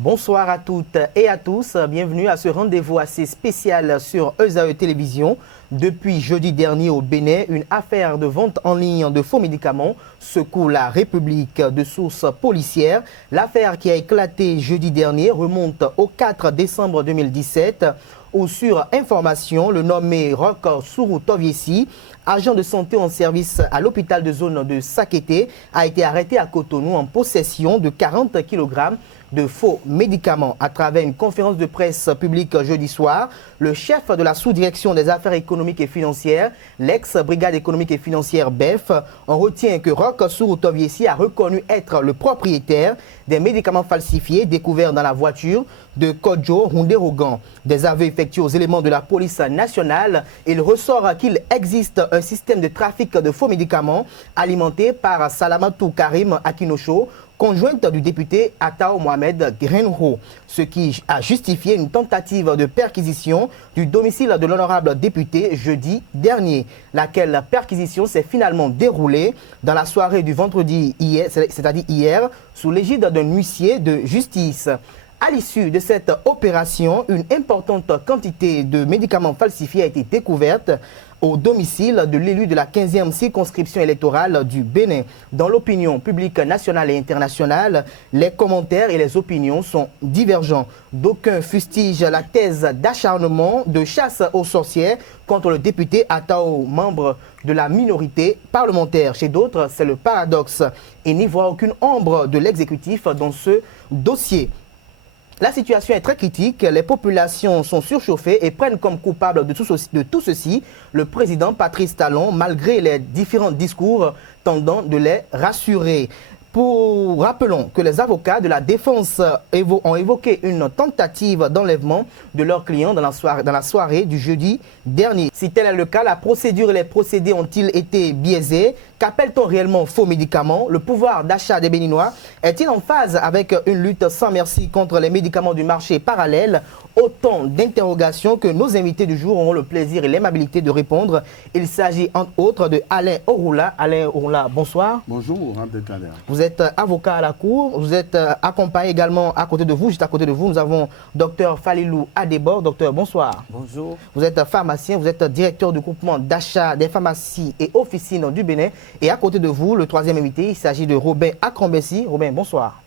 Bonsoir à toutes et à tous, bienvenue à ce rendez-vous assez spécial sur ESAE Télévision. Depuis jeudi dernier au Bénin, une affaire de vente en ligne de faux médicaments secoue la République de sources policières. L'affaire qui a éclaté jeudi dernier remonte au 4 décembre 2017 où sur information, le nommé Roch Sourou Toviessi, agent de santé en service à l'hôpital de zone de Sakété, a été arrêté à Cotonou en possession de 40 kg de faux médicaments. À travers une conférence de presse publique jeudi soir, le chef de la sous-direction des affaires économiques et financières, l'ex-brigade économique et financière BEF, on retient que Roch Sourou Toviessi a reconnu être le propriétaire des médicaments falsifiés découverts dans la voiture de Kodjo Houndérogan. Des aveux effectués aux éléments de la police nationale, il ressort qu'il existe un système de trafic de faux médicaments alimenté par Salamatou Karim Akinosho, conjointe du député Atao Mohamed Grenho, ce qui a justifié une tentative de perquisition du domicile de l'honorable député jeudi dernier, laquelle perquisition s'est finalement déroulée dans la soirée du vendredi hier, c'est-à-dire hier, sous l'égide d'un huissier de justice. À l'issue de cette opération, une importante quantité de médicaments falsifiés a été découverte au domicile de l'élu de la 15e circonscription électorale du Bénin. Dans l'opinion publique nationale et internationale, les commentaires et les opinions sont divergents. D'aucuns fustigent la thèse d'acharnement, de chasse aux sorcières contre le député Atao, membre de la minorité parlementaire. Chez d'autres, c'est le paradoxe et n'y voit aucune ombre de l'exécutif dans ce dossier. La situation est très critique, les populations sont surchauffées et prennent comme coupable de tout ceci le président Patrice Talon, malgré les différents discours tendant de les rassurer. Rappelons que les avocats de la défense ont évoqué une tentative d'enlèvement de leurs clients dans la soirée du jeudi dernier. Si tel est le cas, la procédure et les procédés ont-ils été biaisés? Qu'appelle-t-on réellement faux médicaments? Le pouvoir d'achat des Béninois est-il en phase avec une lutte sans merci contre les médicaments du marché parallèle? Autant d'interrogations que nos invités du jour auront le plaisir et l'aimabilité de répondre. Il s'agit entre autres de Alain Orula. Alain Orula, bonsoir. Bonjour, vous êtes avocat à la cour, vous êtes accompagné également à côté de vous, juste à côté de vous, nous avons Dr Falilou Adebor. Docteur, bonsoir. Bonjour. Vous êtes pharmacien, vous êtes directeur du groupement d'achat des pharmacies et officines du Bénin. Et à côté de vous, le troisième invité, il s'agit de Robin Akrambessi. Robin, bonsoir.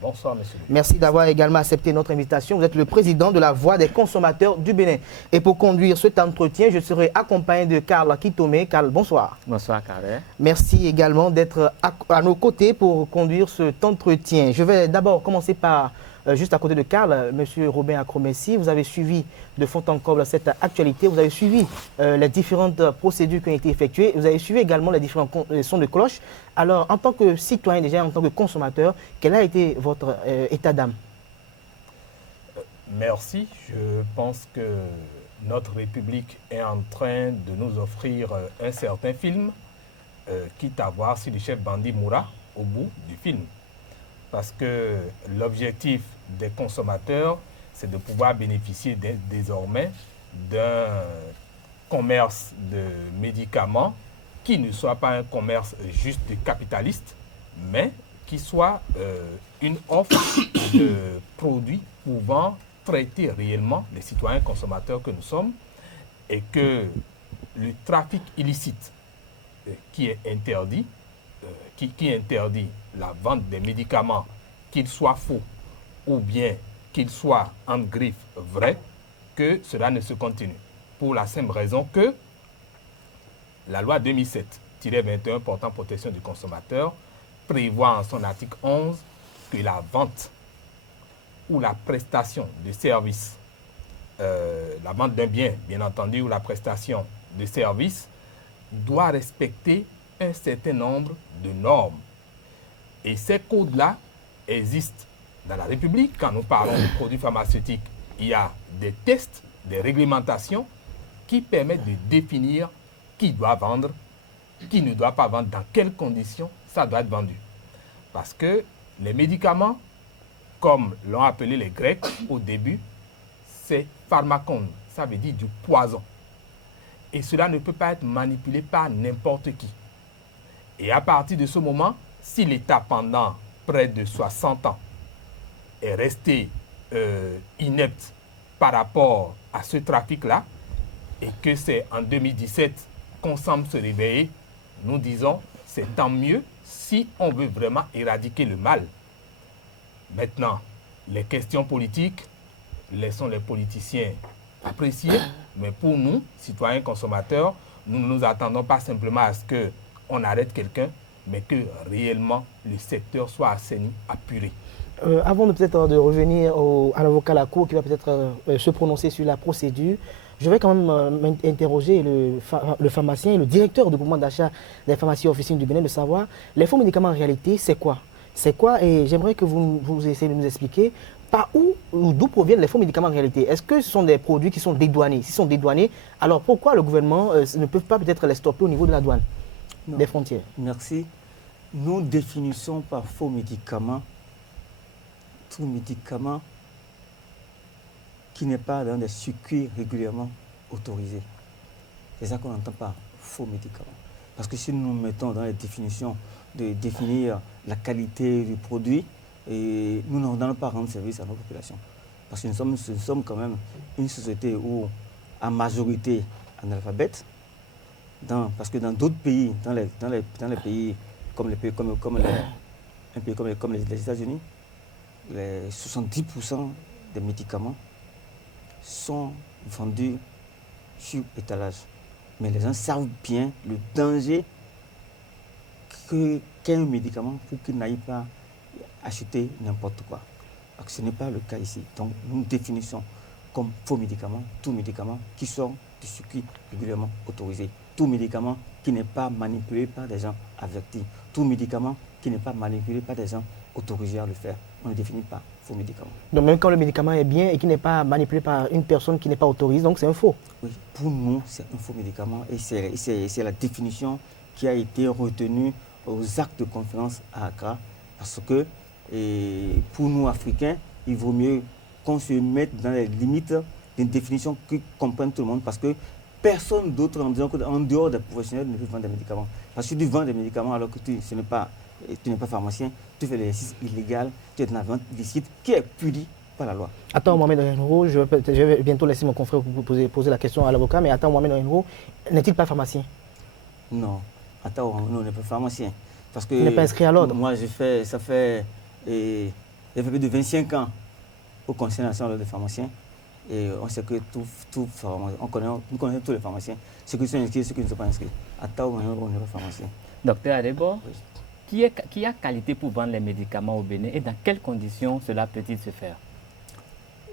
Bonsoir, monsieur. Merci d'avoir également accepté notre invitation. Vous êtes le président de la Voix des consommateurs du Bénin. Et pour conduire cet entretien, je serai accompagné de Karl Kitome. Karl, bonsoir. Bonsoir, Karl. Merci également d'être à nos côtés pour conduire cet entretien. Je vais d'abord commencer par, juste à côté de Karl, monsieur Robin Akrambessi. Vous avez suivi de fond en comble cette actualité. Vous avez suivi les différentes procédures qui ont été effectuées. Vous avez suivi également les différents sons de cloche. Alors, en tant que citoyen, déjà en tant que consommateur, quel a été votre état d'âme? Merci. Je pense que notre République est en train de nous offrir un certain film, quitte à voir si le chef bandit mourra au bout du film. Parce que l'objectif des consommateurs, c'est de pouvoir bénéficier désormais d'un commerce de médicaments qui ne soit pas un commerce juste capitaliste, mais qui soit une offre de produits pouvant traiter réellement les citoyens consommateurs que nous sommes, et que le trafic illicite qui est interdit, qui interdit la vente des médicaments, qu'ils soient faux ou bien qu'ils soient en griffe vrai, que cela ne se continue. Pour la simple raison que la loi 2007-21 portant protection du consommateur prévoit en son article 11 que la vente ou la prestation de services, la vente d'un bien, bien entendu, ou la prestation de services, doit respecter un certain nombre de normes. Et ces codes-là existent dans la République. Quand nous parlons de produits pharmaceutiques, il y a des tests, des réglementations qui permettent de définir qui doit vendre, qui ne doit pas vendre, dans quelles conditions ça doit être vendu. Parce que les médicaments, comme l'ont appelé les Grecs au début, c'est pharmacon, ça veut dire du poison. Et cela ne peut pas être manipulé par n'importe qui. Et à partir de ce moment, si l'État, pendant près de 60 ans, est resté inepte par rapport à ce trafic-là et que c'est en 2017 qu'on semble se réveiller, nous disons c'est tant mieux si on veut vraiment éradiquer le mal. Maintenant, les questions politiques, laissons les politiciens apprécier, mais pour nous, citoyens consommateurs, nous ne nous attendons pas simplement à ce qu'on arrête quelqu'un, mais que réellement le secteur soit assaini, apuré. Avant de peut-être de revenir à l'avocat à la cour qui va peut-être se prononcer sur la procédure, je vais quand même interroger le pharmacien et le directeur du groupement d'achat des pharmacies officines du Bénin de savoir les faux médicaments en réalité, c'est quoi? C'est quoi? Et j'aimerais que vous essayez de nous expliquer par où ou d'où proviennent les faux médicaments en réalité. Est-ce que ce sont des produits qui sont dédouanés? S'ils sont dédouanés, alors pourquoi le gouvernement ne peut pas peut-être les stopper au niveau de la douane, des frontières? Merci. Nous définissons par faux médicaments tout médicament qui n'est pas dans des circuits régulièrement autorisés. C'est ça qu'on entend par faux médicaments. Parce que si nous mettons dans les définitions de définir la qualité du produit, et nous n'allons pas rendre service à nos populations. Parce que nous sommes quand même une société où, en majorité, analphabète, parce que dans d'autres pays, dans les pays comme les États-Unis, les 70% des médicaments sont vendus sur étalage. Mais les gens savent bien le danger qu'est un médicament pour qu'ils n'aillent pas acheter n'importe quoi. Alors que ce n'est pas le cas ici. Donc nous définissons comme faux médicaments tout médicament qui sort du circuit régulièrement autorisé. Tout médicament qui n'est pas manipulé par des gens avertis. Tout médicament qui n'est pas manipulé par des gens autorisés à le faire. On ne définit pas faux médicament. Donc même quand le médicament est bien et qui n'est pas manipulé par une personne qui n'est pas autorisée, donc c'est un faux? Oui, pour nous, c'est un faux médicament et c'est la définition qui a été retenue aux actes de conférence à Accra. Parce que pour nous, Africains, il vaut mieux qu'on se mette dans les limites d'une définition qui comprenne tout le monde parce que personne d'autre en dehors des professionnels ne peut vendre des médicaments. Parce que tu vends des médicaments alors que tu n'es pas pharmacien, tu fais l'exercice illégal, tu es dans la vente illicite qui est puni par la loi. Attends, Mohamed Renro, je vais bientôt laisser mon confrère poser la question à l'avocat, mais attends, Mohamed Renro, n'est-il pas pharmacien? Non, attends, nous on n'est pas pharmacien. Parce que il n'est pas inscrit à l'ordre. Moi, ça fait plus de 25 ans au Conseil national des pharmaciens. Et on sait que nous connaissons tous les pharmaciens, ceux qui sont inscrits et ceux qui ne sont pas inscrits. À Tao, on n'est pas pharmacien. Docteur Adebo, oui. Qui a qualité pour vendre les médicaments au Bénin et dans quelles conditions cela peut-il se faire?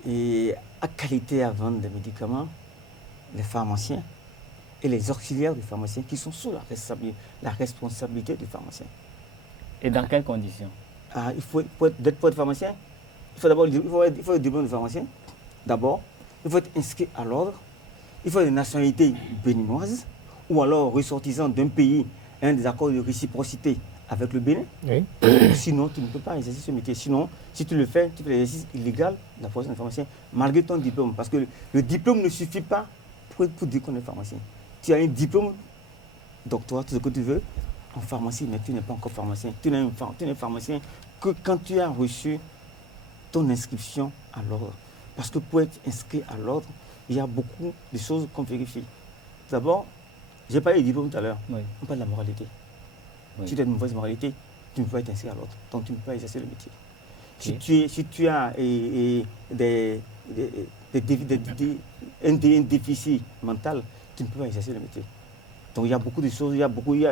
Et à qualité à vendre des médicaments, les pharmaciens et les auxiliaires du pharmacien qui sont sous la responsabilité du pharmacien. Et dans quelles conditions? Il faut être pharmacien, il faut le diplôme de pharmacien. D'abord, il faut être inscrit à l'ordre, il faut être de nationalité béninoise ou alors ressortissant d'un pays, un des accords de réciprocité avec le Bénin. Oui. Sinon, tu ne peux pas exercer ce métier. Sinon, si tu le fais, tu fais l'exercice illégal de la profession de pharmacien, malgré ton diplôme. Parce que le diplôme ne suffit pas pour dire qu'on est pharmacien. Tu as un diplôme, doctorat, tout ce que tu veux, en pharmacie, mais tu n'es pas encore pharmacien. Tu n'es pharmacien que quand tu as reçu ton inscription à l'ordre. Parce que pour être inscrit à l'ordre, il y a beaucoup de choses qu'on vérifie. D'abord, j'ai parlé du diplôme tout à l'heure. Oui. On parle de la moralité. Oui. Si tu as une mauvaise moralité, tu ne peux pas être inscrit à l'ordre. Donc tu ne peux pas exercer le métier. Okay. Si tu as un déficit mental, tu ne peux pas exercer le métier. Donc il y a beaucoup de choses,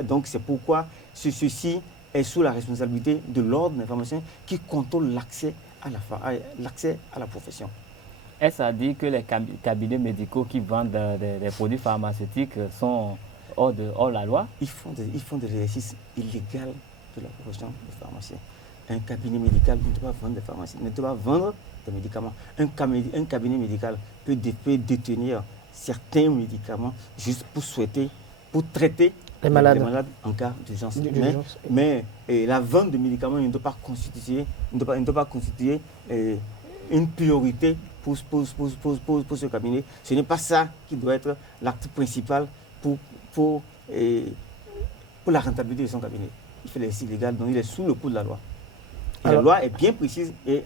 donc c'est pourquoi ceci est sous la responsabilité de l'ordre des pharmaciens qui contrôle l'accès à la profession. Est-ce à dire que les cabinets médicaux qui vendent des produits pharmaceutiques sont hors la loi? Ils font de l'exercice illégal de la profession de pharmacien. Un cabinet médical ne doit pas vendre des pharmacies, ne doit pas vendre des médicaments. Un cabinet médical peut détenir certains médicaments juste pour traiter les malades en cas d'urgence. Mais la vente de médicaments ne doit pas constituer une priorité pour ce cabinet. Ce n'est pas ça qui doit être l'acte principal pour la rentabilité de son cabinet. Il fait l'exercice illégal, donc il est sous le coup de la loi. Et la loi est bien précise et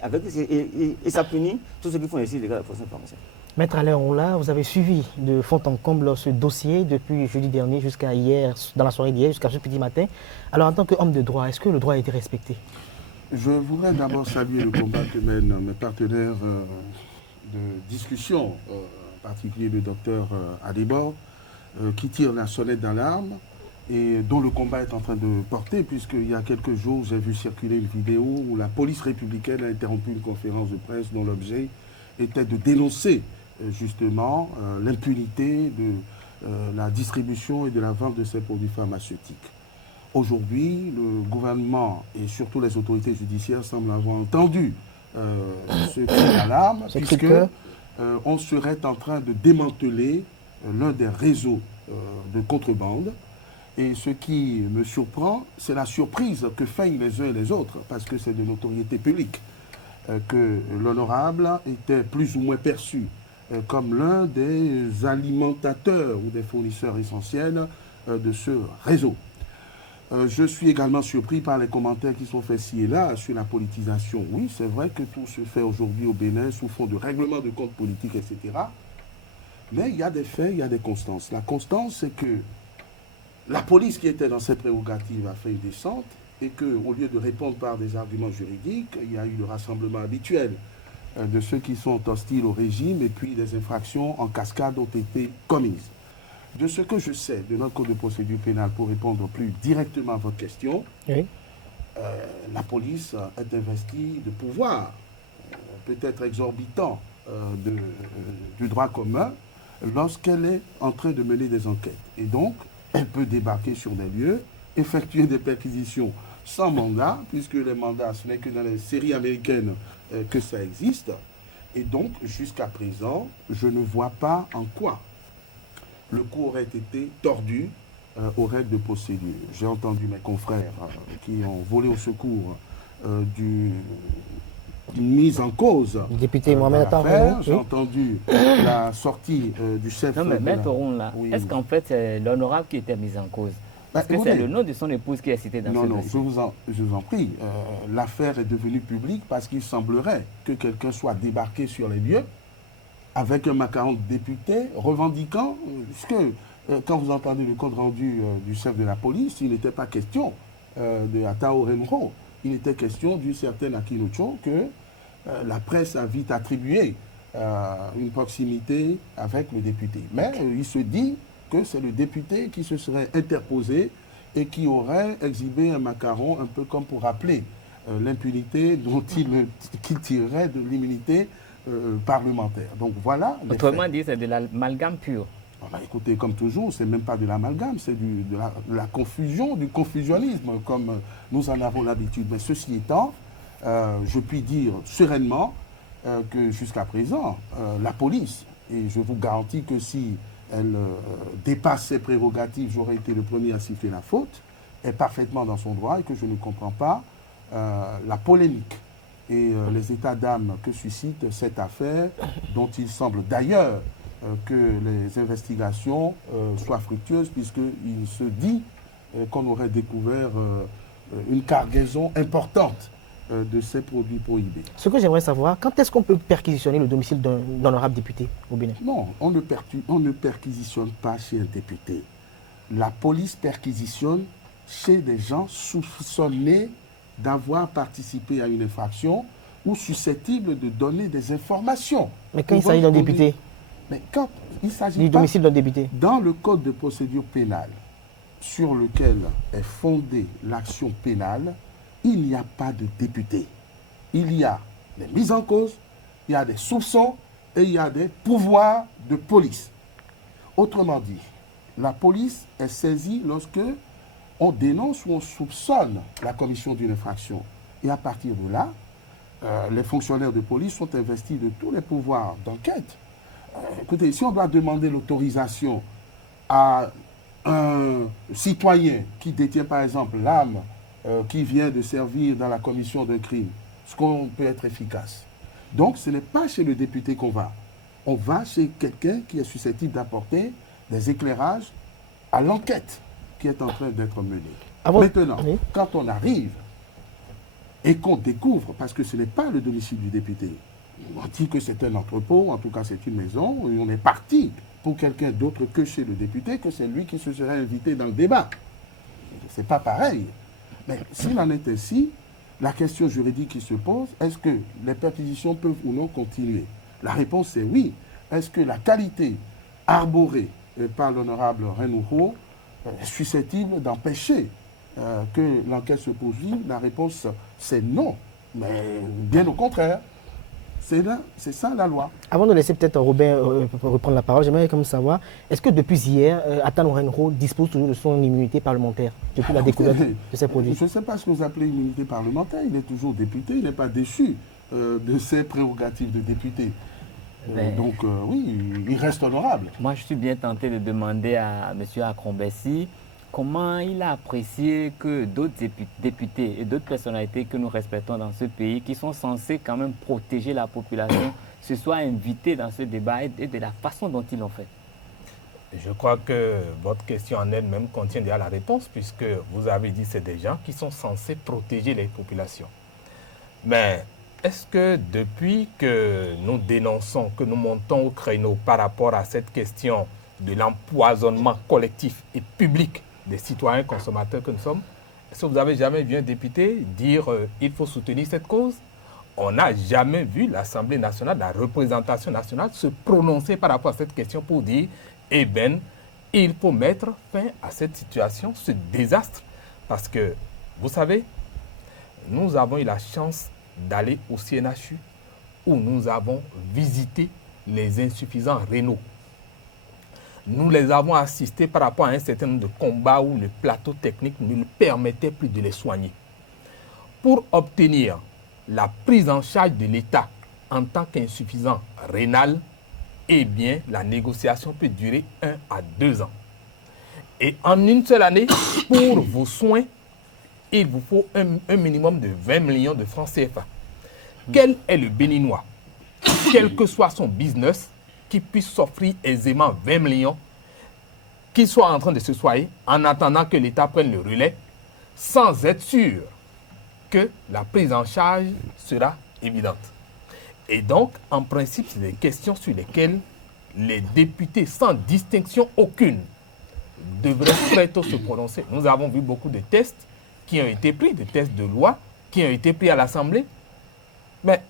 ça punit tous ceux qui font des sites légaux à la profession de pharmacien. Maître Alain Onla, vous avez suivi de fond en comble ce dossier depuis jeudi dernier jusqu'à hier, dans la soirée d'hier, jusqu'à ce petit matin. Alors, en tant qu'homme de droit, est-ce que le droit a été respecté? Je voudrais d'abord saluer le combat que mènent mes partenaires de discussion, en particulier le docteur Adébor, qui tire la sonnette d'alarme et dont le combat est en train de porter, puisqu'il y a quelques jours, j'ai vu circuler une vidéo où la police républicaine a interrompu une conférence de presse dont l'objet était de dénoncer justement l'impunité de la distribution et de la vente de ces produits pharmaceutiques. Aujourd'hui, le gouvernement et surtout les autorités judiciaires semblent avoir entendu ce cri d'alarme, puisque on serait en train de démanteler l'un des réseaux de contrebande. Et ce qui me surprend, c'est la surprise que feignent les uns et les autres, parce que c'est de notoriété publique, que l'honorable était plus ou moins perçu comme l'un des alimentateurs ou des fournisseurs essentiels de ce réseau. Je suis également surpris par les commentaires qui sont faits ci et là sur la politisation. Oui, c'est vrai que tout se fait aujourd'hui au Bénin sous fond de règlement de compte politique, etc. Mais il y a des faits, il y a des constances. La constance, c'est que la police qui était dans ses prérogatives a fait une descente et qu'au lieu de répondre par des arguments juridiques, il y a eu le rassemblement habituel de ceux qui sont hostiles au régime et puis des infractions en cascade ont été commises. De ce que je sais de notre code de procédure pénale, pour répondre plus directement à votre question, oui. La police est investie de pouvoirs peut-être exorbitants du droit commun lorsqu'elle est en train de mener des enquêtes. Et donc, elle peut débarquer sur des lieux, effectuer des perquisitions sans mandat, puisque les mandats, ce n'est que dans les séries américaines que ça existe. Et donc, jusqu'à présent, je ne vois pas en quoi le coup aurait été tordu aux règles de procédure. J'ai entendu mes confrères qui ont volé au secours d'une mise en cause. Député Mohamed Attaroun. J'ai entendu la sortie du chef. Non, mais Maître Onla, oui, est-ce qu'en fait c'est l'honorable qui était mis en cause? Parce que c'est le nom de son épouse qui est cité dans ce dossier. Non, je vous en prie. L'affaire est devenue publique parce qu'il semblerait que quelqu'un soit débarqué sur les lieux avec un macaron de député revendiquant, puisque quand vous entendez le compte rendu du chef de la police, il n'était pas question de Atao Remro, il était question d'une certaine Akinocho que la presse a vite attribué une proximité avec le député. Mais il se dit que c'est le député qui se serait interposé et qui aurait exhibé un macaron un peu comme pour rappeler l'impunité dont qu'il tirerait de l'immunité parlementaire. Donc voilà. Autrement dit, c'est de l'amalgame pur. Écoutez, comme toujours, c'est même pas de l'amalgame, c'est de la confusion, du confusionnisme, comme nous en avons l'habitude. Mais ceci étant, je puis dire sereinement que jusqu'à présent, la police, et je vous garantis que si elle dépasse ses prérogatives, j'aurais été le premier à siffler la faute, est parfaitement dans son droit et que je ne comprends pas la polémique et les états d'âme que suscite cette affaire, dont il semble d'ailleurs que les investigations soient fructueuses, puisqu'il se dit qu'on aurait découvert une cargaison importante de ces produits prohibés. Ce que j'aimerais savoir, quand est-ce qu'on peut perquisitionner le domicile d'un honorable député au Bénin? Non, on ne perquisitionne pas chez un député. La police perquisitionne chez des gens soupçonnés d'avoir participé à une infraction ou susceptibles de donner des informations. Mais quand il s'agit d'un député? Mais quand il s'agit du domicile d'un député? Dans le code de procédure pénale sur lequel est fondée l'action pénale, il n'y a pas de député. Il y a des mises en cause, il y a des soupçons et il y a des pouvoirs de police. Autrement dit, la police est saisie lorsque on dénonce ou on soupçonne la commission d'une infraction. Et à partir de là, les fonctionnaires de police sont investis de tous les pouvoirs d'enquête. Écoutez, si on doit demander l'autorisation à un citoyen qui détient par exemple l'arme qui vient de servir dans la commission d'un crime, est-ce qu'on peut être efficace? Donc ce n'est pas chez le député qu'on va. On va chez quelqu'un qui est susceptible d'apporter des éclairages à l'enquête qui est en train d'être menée. Maintenant, quand on arrive et qu'on découvre, parce que ce n'est pas le domicile du député. On dit que c'est un entrepôt, en tout cas c'est une maison, et on est parti pour quelqu'un d'autre que chez le député, que c'est lui qui se serait invité dans le débat. C'est pas pareil. Mais s'il en est ainsi, la question juridique qui se pose, est-ce que les perquisitions peuvent ou non continuer? La réponse est oui. Est-ce que la qualité arborée par l'honorable Renouveau est susceptible d'empêcher que l'enquête se poursuive? La réponse, c'est non. Mais bien au contraire. C'est ça la loi. Avant de laisser peut-être Robin reprendre la parole, j'aimerais comme savoir, est-ce que depuis hier, Atan Ourenro dispose toujours de son immunité parlementaire depuis la découverte de ces produits? Je ne sais pas ce que vous appelez immunité parlementaire. Il est toujours député, il n'est pas déchu de ses prérogatives de député. Donc oui, il reste honorable. Moi, je suis bien tenté de demander à M. Akrombessi comment il a apprécié que d'autres députés et d'autres personnalités que nous respectons dans ce pays, qui sont censés quand même protéger la population, se soient invités dans ce débat et de la façon dont ils l'ont fait. Je crois que votre question en elle-même contient déjà la réponse, puisque vous avez dit que c'est des gens qui sont censés protéger les populations. Mais est-ce que depuis que nous dénonçons, que nous montons au créneau par rapport à cette question de l'empoisonnement collectif et public des citoyens consommateurs que nous sommes, est-ce que vous avez jamais vu un député dire il faut soutenir cette cause? On n'a jamais vu l'Assemblée nationale, la représentation nationale se prononcer par rapport à cette question pour dire eh bien, il faut mettre fin à cette situation, ce désastre. Parce que, vous savez, nous avons eu la chance d'aller au CNHU où nous avons visité les insuffisants rénaux. Nous les avons assistés par rapport à un certain nombre de combats où le plateau technique ne le permettait plus de les soigner. Pour obtenir la prise en charge de l'État en tant qu'insuffisant rénal, eh bien, la négociation peut durer 1 à 2 ans. Et en une seule année, pour vos soins, il vous faut un minimum de 20 millions de francs CFA. Quel est le Béninois, quel que soit son business, qui puisse s'offrir aisément 20 millions, qu'il soit en train de se soigner en attendant que l'État prenne le relais, sans être sûr que la prise en charge sera évidente. Et donc, en principe, c'est des questions sur lesquelles les députés, sans distinction aucune, devraient très tôt se prononcer. Nous avons vu beaucoup de tests qui ont été pris, des tests de loi qui ont été pris à l'Assemblée. Mais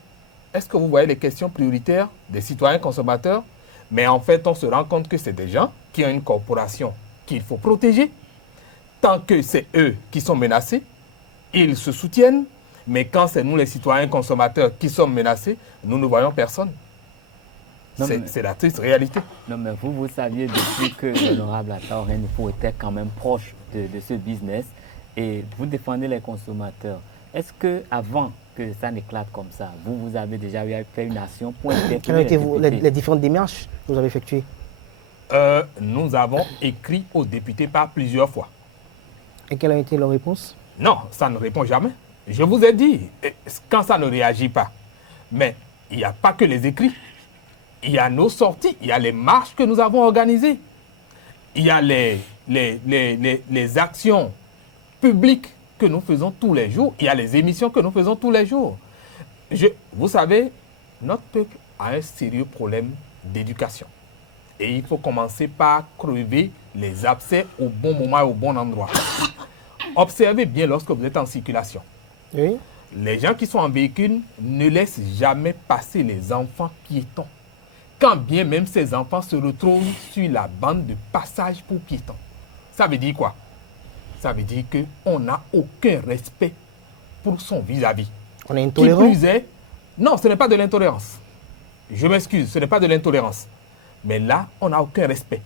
est-ce que vous voyez les questions prioritaires des citoyens consommateurs? Mais en fait, on se rend compte que c'est des gens qui ont une corporation qu'il faut protéger. Tant que c'est eux qui sont menacés, ils se soutiennent. Mais quand c'est nous, les citoyens consommateurs, qui sommes menacés, nous ne voyons personne. C'est la triste réalité. Non, mais vous saviez depuis que l'honorable Atan Ourenro était quand même proche de ce business et vous défendez les consommateurs. Est-ce qu'avant que ça n'éclate comme ça, vous avez déjà fait une action pour interpeller les différentes démarches que vous avez effectuées? Nous avons écrit aux députés par plusieurs fois. Et quelle a été leur réponse? Non, ça ne répond jamais. Je vous ai dit, quand ça ne réagit pas. Mais il n'y a pas que les écrits. Il y a nos sorties, il y a les marches que nous avons organisées. Il y a les actions publiques que nous faisons tous les jours. Il y a les émissions que nous faisons tous les jours. Vous savez, notre peuple a un sérieux problème d'éducation. Et il faut commencer par crever les abcès au bon moment et au bon endroit. Observez bien lorsque vous êtes en circulation. Oui. Les gens qui sont en véhicule ne laissent jamais passer les enfants piétons. Quand bien même ces enfants se retrouvent sur la bande de passage pour piétons. Ça veut dire quoi? Ça veut dire qu'on n'a aucun respect pour son vis-à-vis. On est intolérant? Qui plus est, non, ce n'est pas de l'intolérance. Je m'excuse, ce n'est pas de l'intolérance. Mais là, on n'a aucun respect.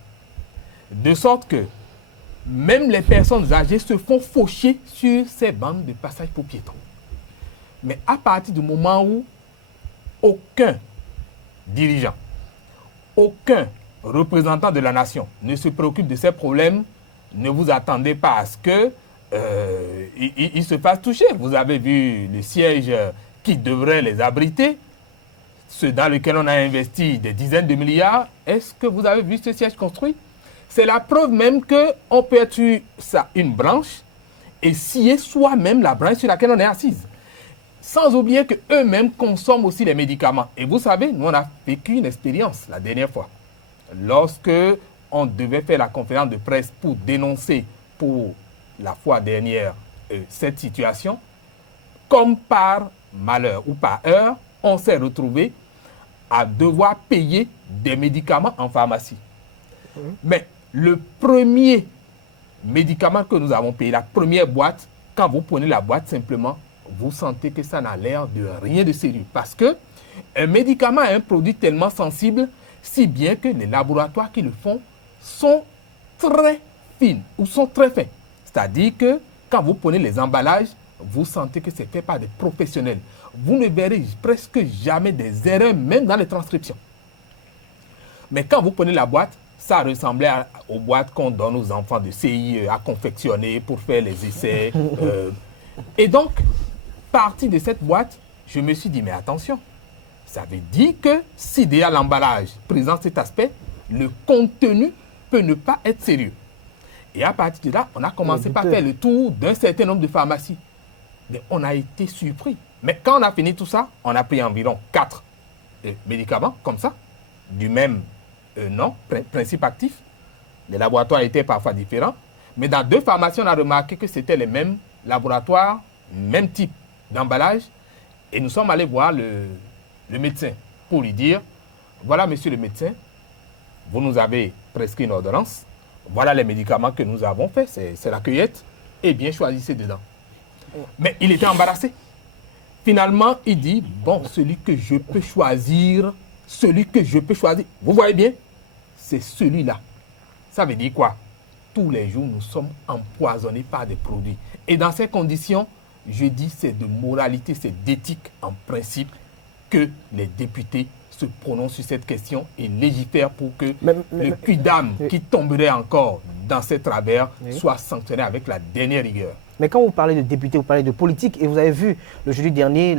De sorte que même les personnes âgées se font faucher sur ces bandes de passage pour piétons. Mais à partir du moment où aucun dirigeant, aucun représentant de la nation ne se préoccupe de ces problèmes, ne vous attendez pas à ce qu'il se fasse toucher. Vous avez vu le siège qui devrait les abriter, ceux dans lesquels on a investi des dizaines de milliards. Est-ce que vous avez vu ce siège construit? C'est la preuve même qu'on peut être sur une branche et scier soi-même la branche sur laquelle on est assise. sans oublier qu'eux-mêmes consomment aussi les médicaments. Et vous savez, nous, on a vécu une expérience la dernière fois. Lorsque on devait faire la conférence de presse pour dénoncer pour la fois dernière cette situation, comme par malheur ou par heure, on s'est retrouvé à devoir payer des médicaments en pharmacie. Mais le premier médicament que nous avons payé, la première boîte, quand vous prenez la boîte simplement, vous sentez que ça n'a l'air de rien de sérieux. Parce que un médicament est un produit tellement sensible, si bien que les laboratoires qui le font sont très fins ou sont très fins. C'est-à-dire que quand vous prenez les emballages, vous sentez que c'est fait par des professionnels. Vous ne verrez presque jamais des erreurs, même dans les transcriptions. Mais quand vous prenez la boîte, ça ressemblait aux boîtes qu'on donne aux enfants de CI à confectionner pour faire les essais. Et donc, partie de cette boîte, je me suis dit, mais attention, ça veut dire que si déjà l'emballage présente cet aspect, le contenu peut ne pas être sérieux. Et à partir de là, on a commencé par faire le tour d'un certain nombre de pharmacies. Mais on a été surpris. Mais quand on a fini tout ça, on a pris environ 4 médicaments comme ça, du même nom, principe actif. Les laboratoires étaient parfois différents. Mais dans 2 pharmacies, on a remarqué que c'était les mêmes laboratoires, même type d'emballage. Et nous sommes allés voir le médecin pour lui dire, voilà monsieur le médecin, vous nous avez prescrit une ordonnance, voilà les médicaments que nous avons faits, c'est la cueillette, et bien choisissez dedans. Mais il était embarrassé. Finalement, il dit, bon, celui que je peux choisir, vous voyez bien, c'est celui-là. Ça veut dire quoi? Tous les jours, nous sommes empoisonnés par des produits. Et dans ces conditions, je dis, c'est de moralité, c'est d'éthique en principe que les députés se prononcent sur cette question et légifèrent pour que le quidam qui tomberait encore dans ces travers soit sanctionné avec la dernière rigueur. Mais quand vous parlez de députés, vous parlez de politique, et vous avez vu le jeudi dernier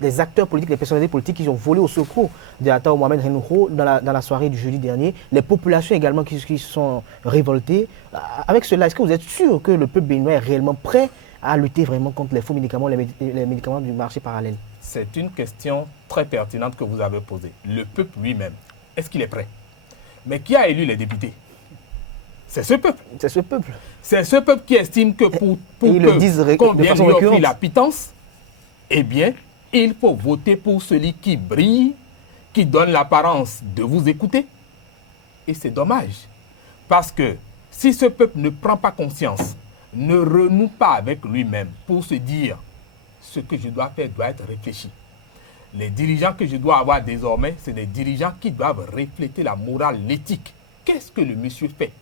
les acteurs politiques, les personnalités politiques qui ont volé au secours de Attao Mohamed Renouho dans la soirée du jeudi dernier, les populations également qui se sont révoltées. Avec cela, est-ce que vous êtes sûr que le peuple béninois est réellement prêt à lutter vraiment contre les faux médicaments, les médicaments du marché parallèle? C'est une question très pertinente que vous avez posée. Le peuple lui-même, est-ce qu'il est prêt? Mais qui a élu les députés? C'est ce peuple. C'est ce peuple. C'est ce peuple qui estime que pour qu'on vienne lui offrir la pitance, eh bien, il faut voter pour celui qui brille, qui donne l'apparence de vous écouter. Et c'est dommage. Parce que si ce peuple ne prend pas conscience, ne renoue pas avec lui-même pour se dire ce que je dois faire doit être réfléchi. Les dirigeants que je dois avoir désormais, c'est des dirigeants qui doivent refléter la morale, l'éthique. Qu'est-ce que le monsieur fait?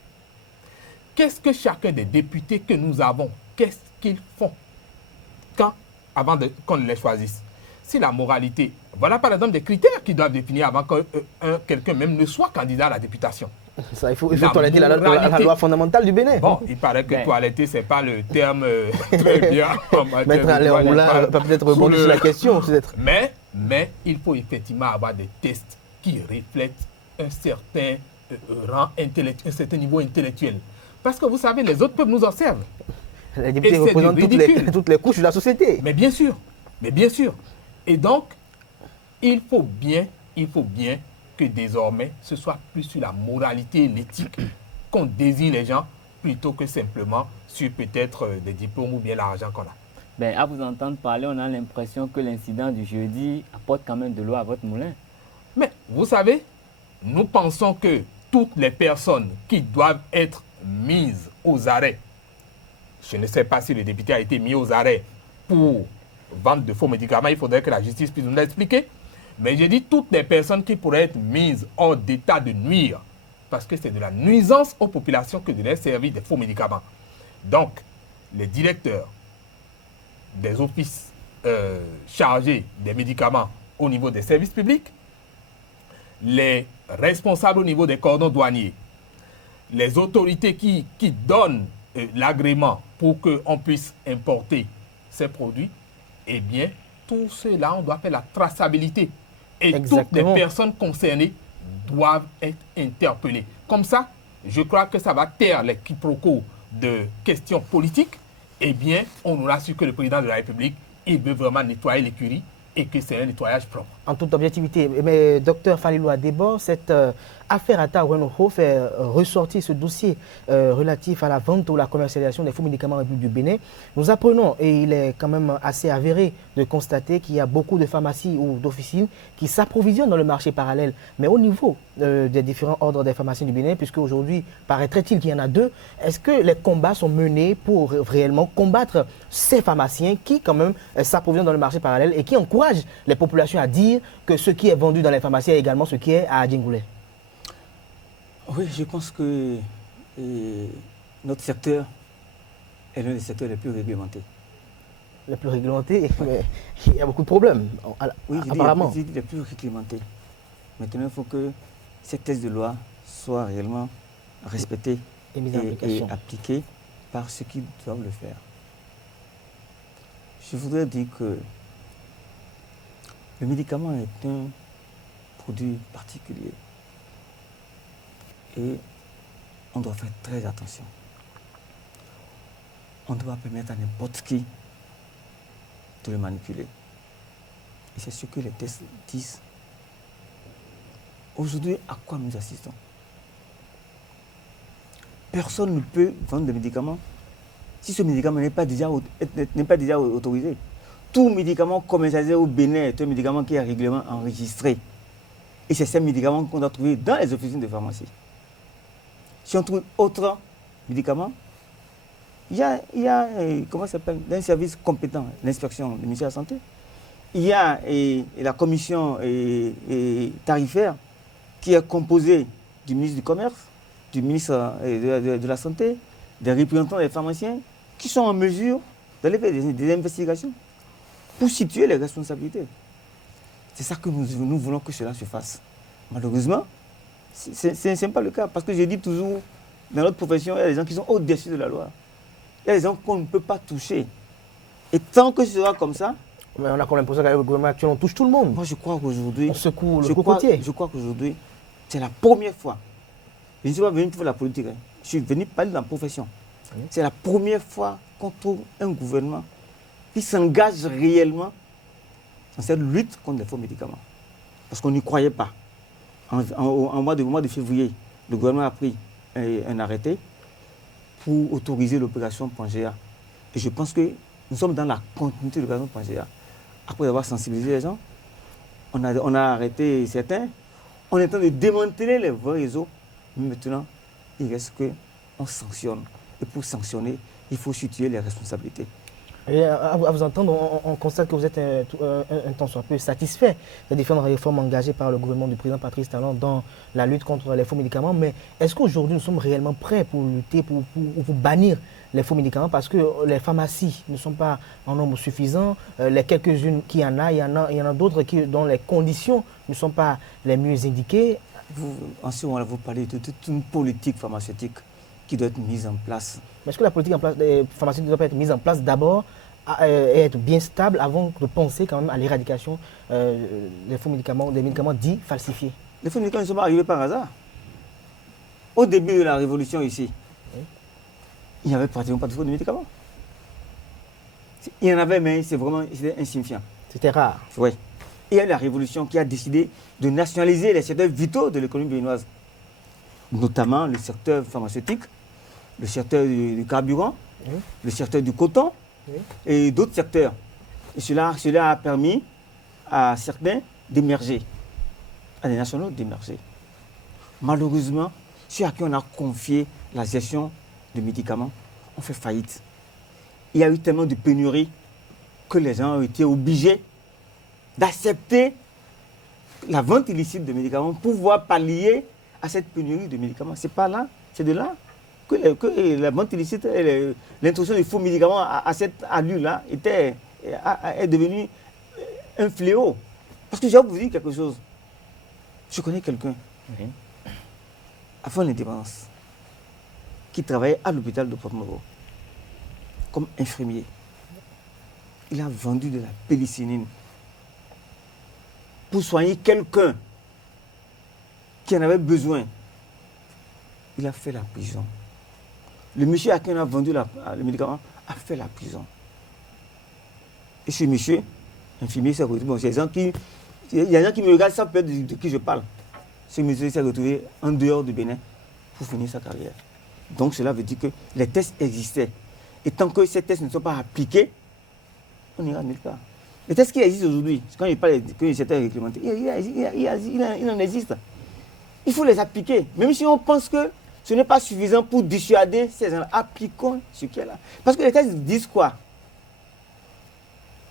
Qu'est-ce que chacun des députés que nous avons, qu'est-ce qu'ils font avant qu'on les choisisse? Si la moralité, voilà par exemple des critères qu'ils doivent définir avant que quelqu'un même ne soit candidat à la députation. Ça, il faut toiletter la loi fondamentale du Bénin. Bon, il paraît que toiletter, ce n'est pas le terme très bien. Maître Alain Roula va peut-être rebondir sur la question. Mais il faut effectivement avoir des tests qui reflètent un certain rang intellectuel, un certain niveau intellectuel. Parce que vous savez, les autres peuples nous observent. Les députés représentent toutes les couches de la société. Mais bien sûr. Et donc, il faut bien que désormais, ce soit plus sur la moralité et l'éthique qu'on désigne les gens plutôt que simplement sur peut-être des diplômes ou bien l'argent qu'on a. À vous entendre parler, on a l'impression que l'incident du jeudi apporte quand même de l'eau à votre moulin. Mais vous savez, nous pensons que toutes les personnes qui doivent être mises aux arrêts, je ne sais pas si le député a été mis aux arrêts pour vente de faux médicaments, il faudrait que la justice puisse nous l'expliquer. Mais je dis toutes les personnes qui pourraient être mises hors d'état de nuire, parce que c'est de la nuisance aux populations que de leur servir des faux médicaments. Donc, les directeurs des offices chargés des médicaments au niveau des services publics, les responsables au niveau des cordons douaniers, les autorités qui donnent l'agrément pour qu'on puisse importer ces produits, eh bien, tout cela, on doit faire la traçabilité. Et toutes les personnes concernées doivent être interpellées. Comme ça, je crois que ça va taire les quiproquos de questions politiques. Eh bien, on aura su que le président de la République il veut vraiment nettoyer l'écurie et que c'est un nettoyage propre. En toute objectivité, mais docteur Falilou Adebo, cette affaire Atta Renouho fait ressortir ce dossier relatif à la vente ou la commercialisation des faux médicaments en République du Bénin. Nous apprenons, et il est quand même assez avéré de constater qu'il y a beaucoup de pharmacies ou d'officines qui s'approvisionnent dans le marché parallèle. Mais au niveau des différents ordres des pharmaciens du Bénin, puisque aujourd'hui, paraîtrait-il qu'il y en a 2, est-ce que les combats sont menés pour réellement combattre ces pharmaciens qui quand même s'approvisionnent dans le marché parallèle et qui encouragent les populations à dire que ce qui est vendu dans les pharmacies est également ce qui est à Adjingoulé? Oui, je pense que notre secteur est l'un des secteurs les plus réglementés. Le plus réglementé, mais il y a beaucoup de problèmes, Oui, apparemment. je dis les plus réglementés. Maintenant, il faut que ces textes de loi soient réellement respectés Et mis en application. et appliqués par ceux qui doivent le faire. Je voudrais dire que le médicament est un produit particulier et on doit faire très attention. On ne doit pas permettre à n'importe qui de le manipuler. Et c'est ce que les tests disent. Aujourd'hui, à quoi nous assistons? Personne ne peut vendre des médicaments si ce médicament n'est pas déjà autorisé. Tout médicament commercialisé au Bénin est un médicament qui est règlement enregistré. Et c'est ces médicaments qu'on doit trouver dans les officines de pharmacie. Si on trouve autre médicament, il y a comment ça s'appelle, un service compétent, l'inspection du ministère de la Santé. Il y a la commission tarifaire qui est composée du ministre du Commerce, du ministre de la Santé, des représentants des pharmaciens qui sont en mesure d'aller faire des investigations pour situer les responsabilités. C'est ça que nous voulons que cela se fasse. Malheureusement, ce n'est pas le cas. Parce que je dis toujours, dans notre profession, il y a des gens qui sont au-dessus de la loi. Il y a des gens qu'on ne peut pas toucher. Et tant que ce sera comme ça... Mais on a quand même l'impression qu'avec le gouvernement actuel, on touche tout le monde. Moi, je crois qu'aujourd'hui... On secoue le cocotier. Je crois qu'aujourd'hui, c'est la première fois. Je ne suis pas venu pour la politique. Je suis venu parler de la profession. Oui. C'est la première fois qu'on trouve un gouvernement qui s'engage réellement dans cette lutte contre les faux médicaments. Parce qu'on n'y croyait pas. Au mois de février, le gouvernement a pris un arrêté pour autoriser l'opération Pangea. Et je pense que nous sommes dans la continuité de l'opération Pangea. Après avoir sensibilisé les gens, on a arrêté certains. On est en train de démanteler les vrais réseaux. Mais maintenant, il reste qu'on sanctionne. Et pour sanctionner, il faut situer les responsabilités. Et à vous entendre, on constate que vous êtes un tant soit peu satisfait des différentes réformes engagées par le gouvernement du président Patrice Talon dans la lutte contre les faux médicaments. Mais est-ce qu'aujourd'hui nous sommes réellement prêts pour lutter, pour bannir les faux médicaments? Parce que les pharmacies ne sont pas en nombre suffisant. Les quelques-unes qu'il y en a, il y en a d'autres dont les conditions ne sont pas les mieux indiquées. En ce moment-là, vous parlez de toute une politique pharmaceutique qui doit être mise en place. Mais est-ce que la politique des pharmacies ne doit pas être mise en place d'abord et être bien stable avant de penser quand même à l'éradication des faux médicaments, des médicaments dits falsifiés? Les faux médicaments ne sont pas arrivés par hasard. Au début de la révolution ici, oui, il n'y avait pratiquement pas de faux médicaments. Il y en avait, mais c'était insignifiant. C'était rare. Oui. Et il y a eu la révolution qui a décidé de nationaliser les secteurs vitaux de l'économie béninoise, notamment le secteur pharmaceutique, le secteur du carburant, oui, le secteur du coton, oui, et d'autres secteurs. Et cela a permis à certains d'émerger, à des nationaux d'émerger. Malheureusement, ceux à qui on a confié la gestion des médicaments ont fait faillite. Il y a eu tellement de pénuries que les gens ont été obligés d'accepter la vente illicite de médicaments pour pouvoir pallier à cette pénurie de médicaments. C'est de là que la vente illicite et l'introduction des faux médicaments à cette allure-là est devenue un fléau. Parce que je vais vous dire quelque chose. Je connais quelqu'un, oui, avant l'indépendance, qui travaillait à l'hôpital de Porto-Novo comme infirmier. Il a vendu de la pénicilline pour soigner quelqu'un qui en avait besoin. Il a fait la prison. Le monsieur à qui on a vendu le médicament a fait la prison. je suis monsieur, infirmier, s'est retrouvé. Bon, il y a des gens qui me regardent, savent peut-être de qui je parle. Ce monsieur s'est retrouvé en dehors du Bénin pour finir sa carrière. Donc cela veut dire que les tests existaient. Et tant que ces tests ne sont pas appliqués, on n'ira nulle part. Les tests qui existent aujourd'hui, quand il parle que c'était réglementé, il en existe. Il faut les appliquer. Même si on pense que ce n'est pas suffisant pour dissuader ces gens-là, appliquons ce qui est là. Parce que les tests disent quoi?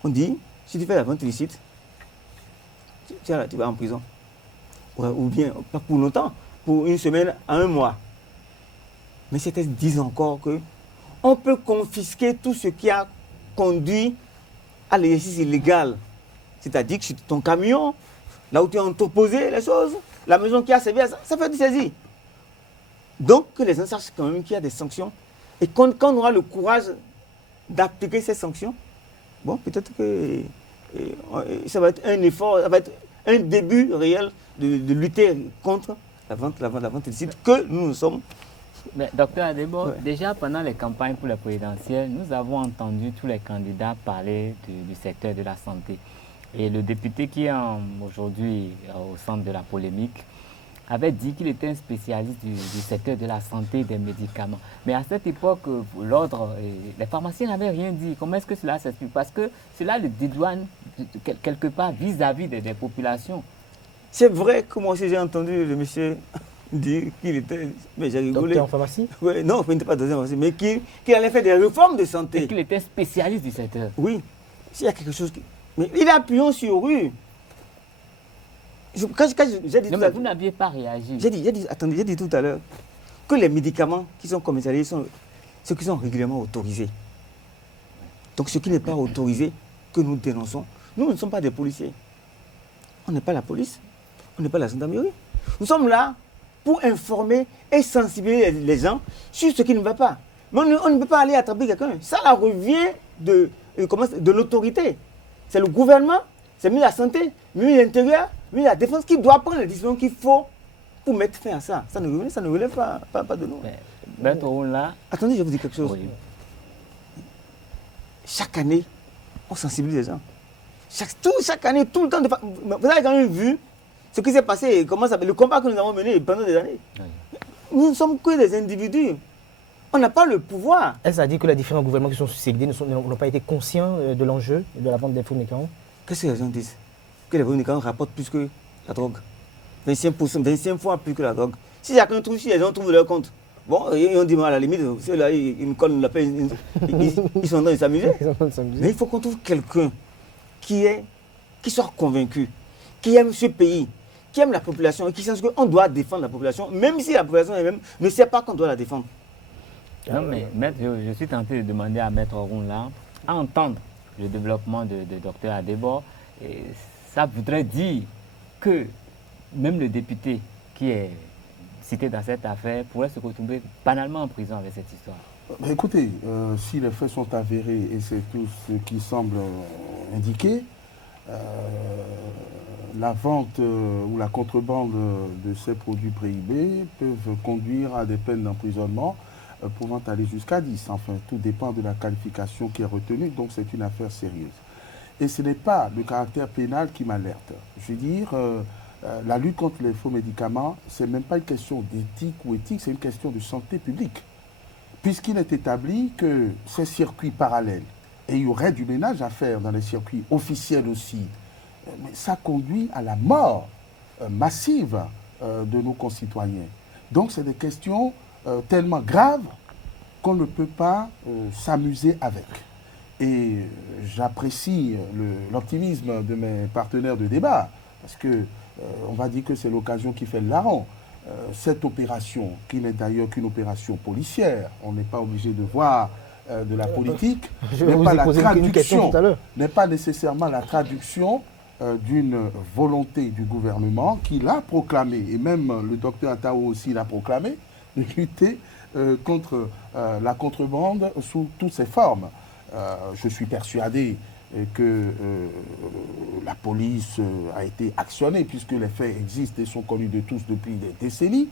On dit, si tu fais la vente illicite, tu vas en prison. Ou bien, pas pour longtemps, pour une semaine à un mois. Mais ces tests disent encore que on peut confisquer tout ce qui a conduit à l'exercice illégal. C'est-à-dire que ton camion, là où tu as entreposé les choses, la maison qui a servi à ça, ça fait du saisie. Donc, que les gens sachent quand même qu'il y a des sanctions. Et quand on aura le courage d'appliquer ces sanctions, bon, peut-être que ça va être un effort, ça va être un début réel de lutter contre la vente illicite que nous sommes. Mais, docteur Adebo, Ouais. déjà pendant les campagnes pour les présidentielles, nous avons entendu tous les candidats parler du secteur de la santé. Et le député qui est aujourd'hui au centre de la polémique avait dit qu'il était un spécialiste du secteur de la santé et des médicaments. Mais à cette époque, l'ordre, les pharmaciens n'avaient rien dit. Comment est-ce que cela s'explique? Parce que cela le dédouane quelque part vis-à-vis des populations. C'est vrai que moi aussi j'ai entendu le monsieur dire qu'il était. Mais j'ai rigolé. Docteur en pharmacie? Ouais, non, il n'était pas docteur en pharmacie, mais qu'il allait faire des réformes de Et santé. qu'il était spécialiste du secteur. Oui, s'il y a quelque chose qui. Mais il est appuyant sur rue. Quand j'ai dit Non, tout mais à vous n'aviez pas réagi. Attendez, j'ai dit tout à l'heure que les médicaments qui sont commercialisés sont ceux qui sont régulièrement autorisés. Donc ce qui n'est pas autorisé, que nous dénonçons, nous ne sommes pas des policiers. On n'est pas la police, on n'est pas la gendarmerie. Nous sommes là pour informer et sensibiliser les gens sur ce qui ne va pas. Mais on ne peut pas aller attraper quelqu'un. Ça là, revient de l'autorité. C'est le gouvernement, c'est le ministre de la Santé, le ministre de l'Intérieur, le ministre de la Défense qui doit prendre les décisions qu'il faut pour mettre fin à ça. Ça ne relève pas de nous. Maître Ounla. Attendez, je vais vous dire quelque chose. Oui. Chaque année, on sensibilise les gens. Chaque année, tout le temps. Vous avez quand même vu ce qui s'est passé, le combat que nous avons mené pendant des années. Oui. Nous ne sommes que des individus. On n'a pas le pouvoir. Est-ce à dire que les différents gouvernements qui sont succédés n'ont pas été conscients de l'enjeu de la vente des faux médicaments? Qu'est-ce que les gens disent? Que les médicaments rapportent plus que la drogue. 25 fois plus que la drogue. Si les gens trouvent leur compte, bon, ils ont dit, à la limite, ceux-là, ils me collent la peine, ils sont en train de s'amuser. Mais il faut qu'on trouve quelqu'un qui soit convaincu, qui aime ce pays, qui aime la population et qui sait qu'on doit défendre la population, même si la population elle-même ne sait pas qu'on doit la défendre. Non, mais maître, je suis tenté de demander à Maître Ounla à entendre le développement de Dr Adebo. Et ça voudrait dire que même le député qui est cité dans cette affaire pourrait se retrouver banalement en prison avec cette histoire. Écoutez, si les faits sont avérés, et c'est tout ce qui semble indiquer, la vente ou la contrebande de ces produits prohibés peuvent conduire à des peines d'emprisonnement pouvant aller jusqu'à 10. Enfin, tout dépend de la qualification qui est retenue, donc c'est une affaire sérieuse. Et ce n'est pas le caractère pénal qui m'alerte. Je veux dire, la lutte contre les faux médicaments, ce n'est même pas une question d'éthique ou éthique, c'est une question de santé publique. Puisqu'il est établi que ces circuits parallèles, et il y aurait du ménage à faire dans les circuits officiels aussi, mais ça conduit à la mort massive de nos concitoyens. Donc c'est des questions tellement graves qu'on ne peut pas s'amuser avec. Et j'apprécie l'optimisme de mes partenaires de débat, parce que on va dire que c'est l'occasion qui fait le larron. Cette opération, qui n'est d'ailleurs qu'une opération policière, on n'est pas obligé de voir de la politique, n'est pas nécessairement la traduction d'une volonté du gouvernement qui l'a proclamé, et même le docteur Atao aussi l'a proclamé, de lutter contre la contrebande sous toutes ses formes. Je suis persuadé que la police a été actionnée, puisque les faits existent et sont connus de tous depuis des décennies,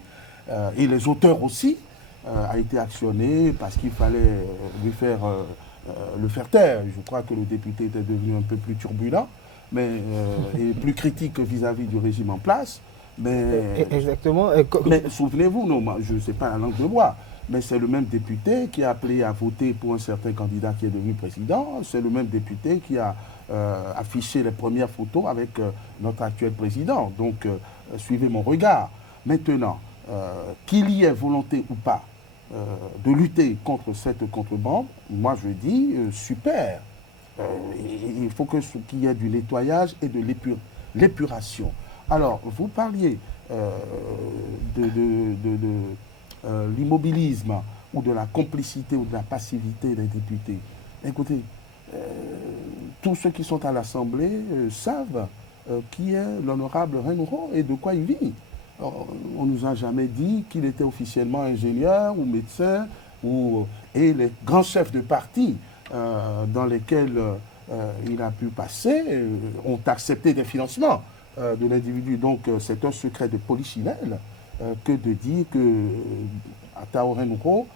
et les auteurs aussi a été actionné parce qu'il fallait lui faire le faire taire. Je crois que le député était devenu un peu plus turbulent et plus critique vis-à-vis du régime en place. Exactement. Mais souvenez-vous, non, je ne sais pas la langue de bois, mais c'est le même député qui a appelé à voter pour un certain candidat qui est devenu président. C'est le même député qui a affiché les premières photos avec notre actuel président. Donc, suivez mon regard. Maintenant, qu'il y ait volonté ou pas de lutter contre cette contrebande, moi je dis super. Il faut qu'il y ait du nettoyage et de l'épuration. Alors, vous parliez de l'immobilisme ou de la complicité ou de la passivité des députés. Écoutez, tous ceux qui sont à l'Assemblée savent qui est l'honorable Renouveau et de quoi il vit. On ne nous a jamais dit qu'il était officiellement ingénieur ou médecin, et les grands chefs de parti dans lesquels il a pu passer ont accepté des financements de l'individu. Donc c'est un secret de polichinelle que de dire que Atao Renouveau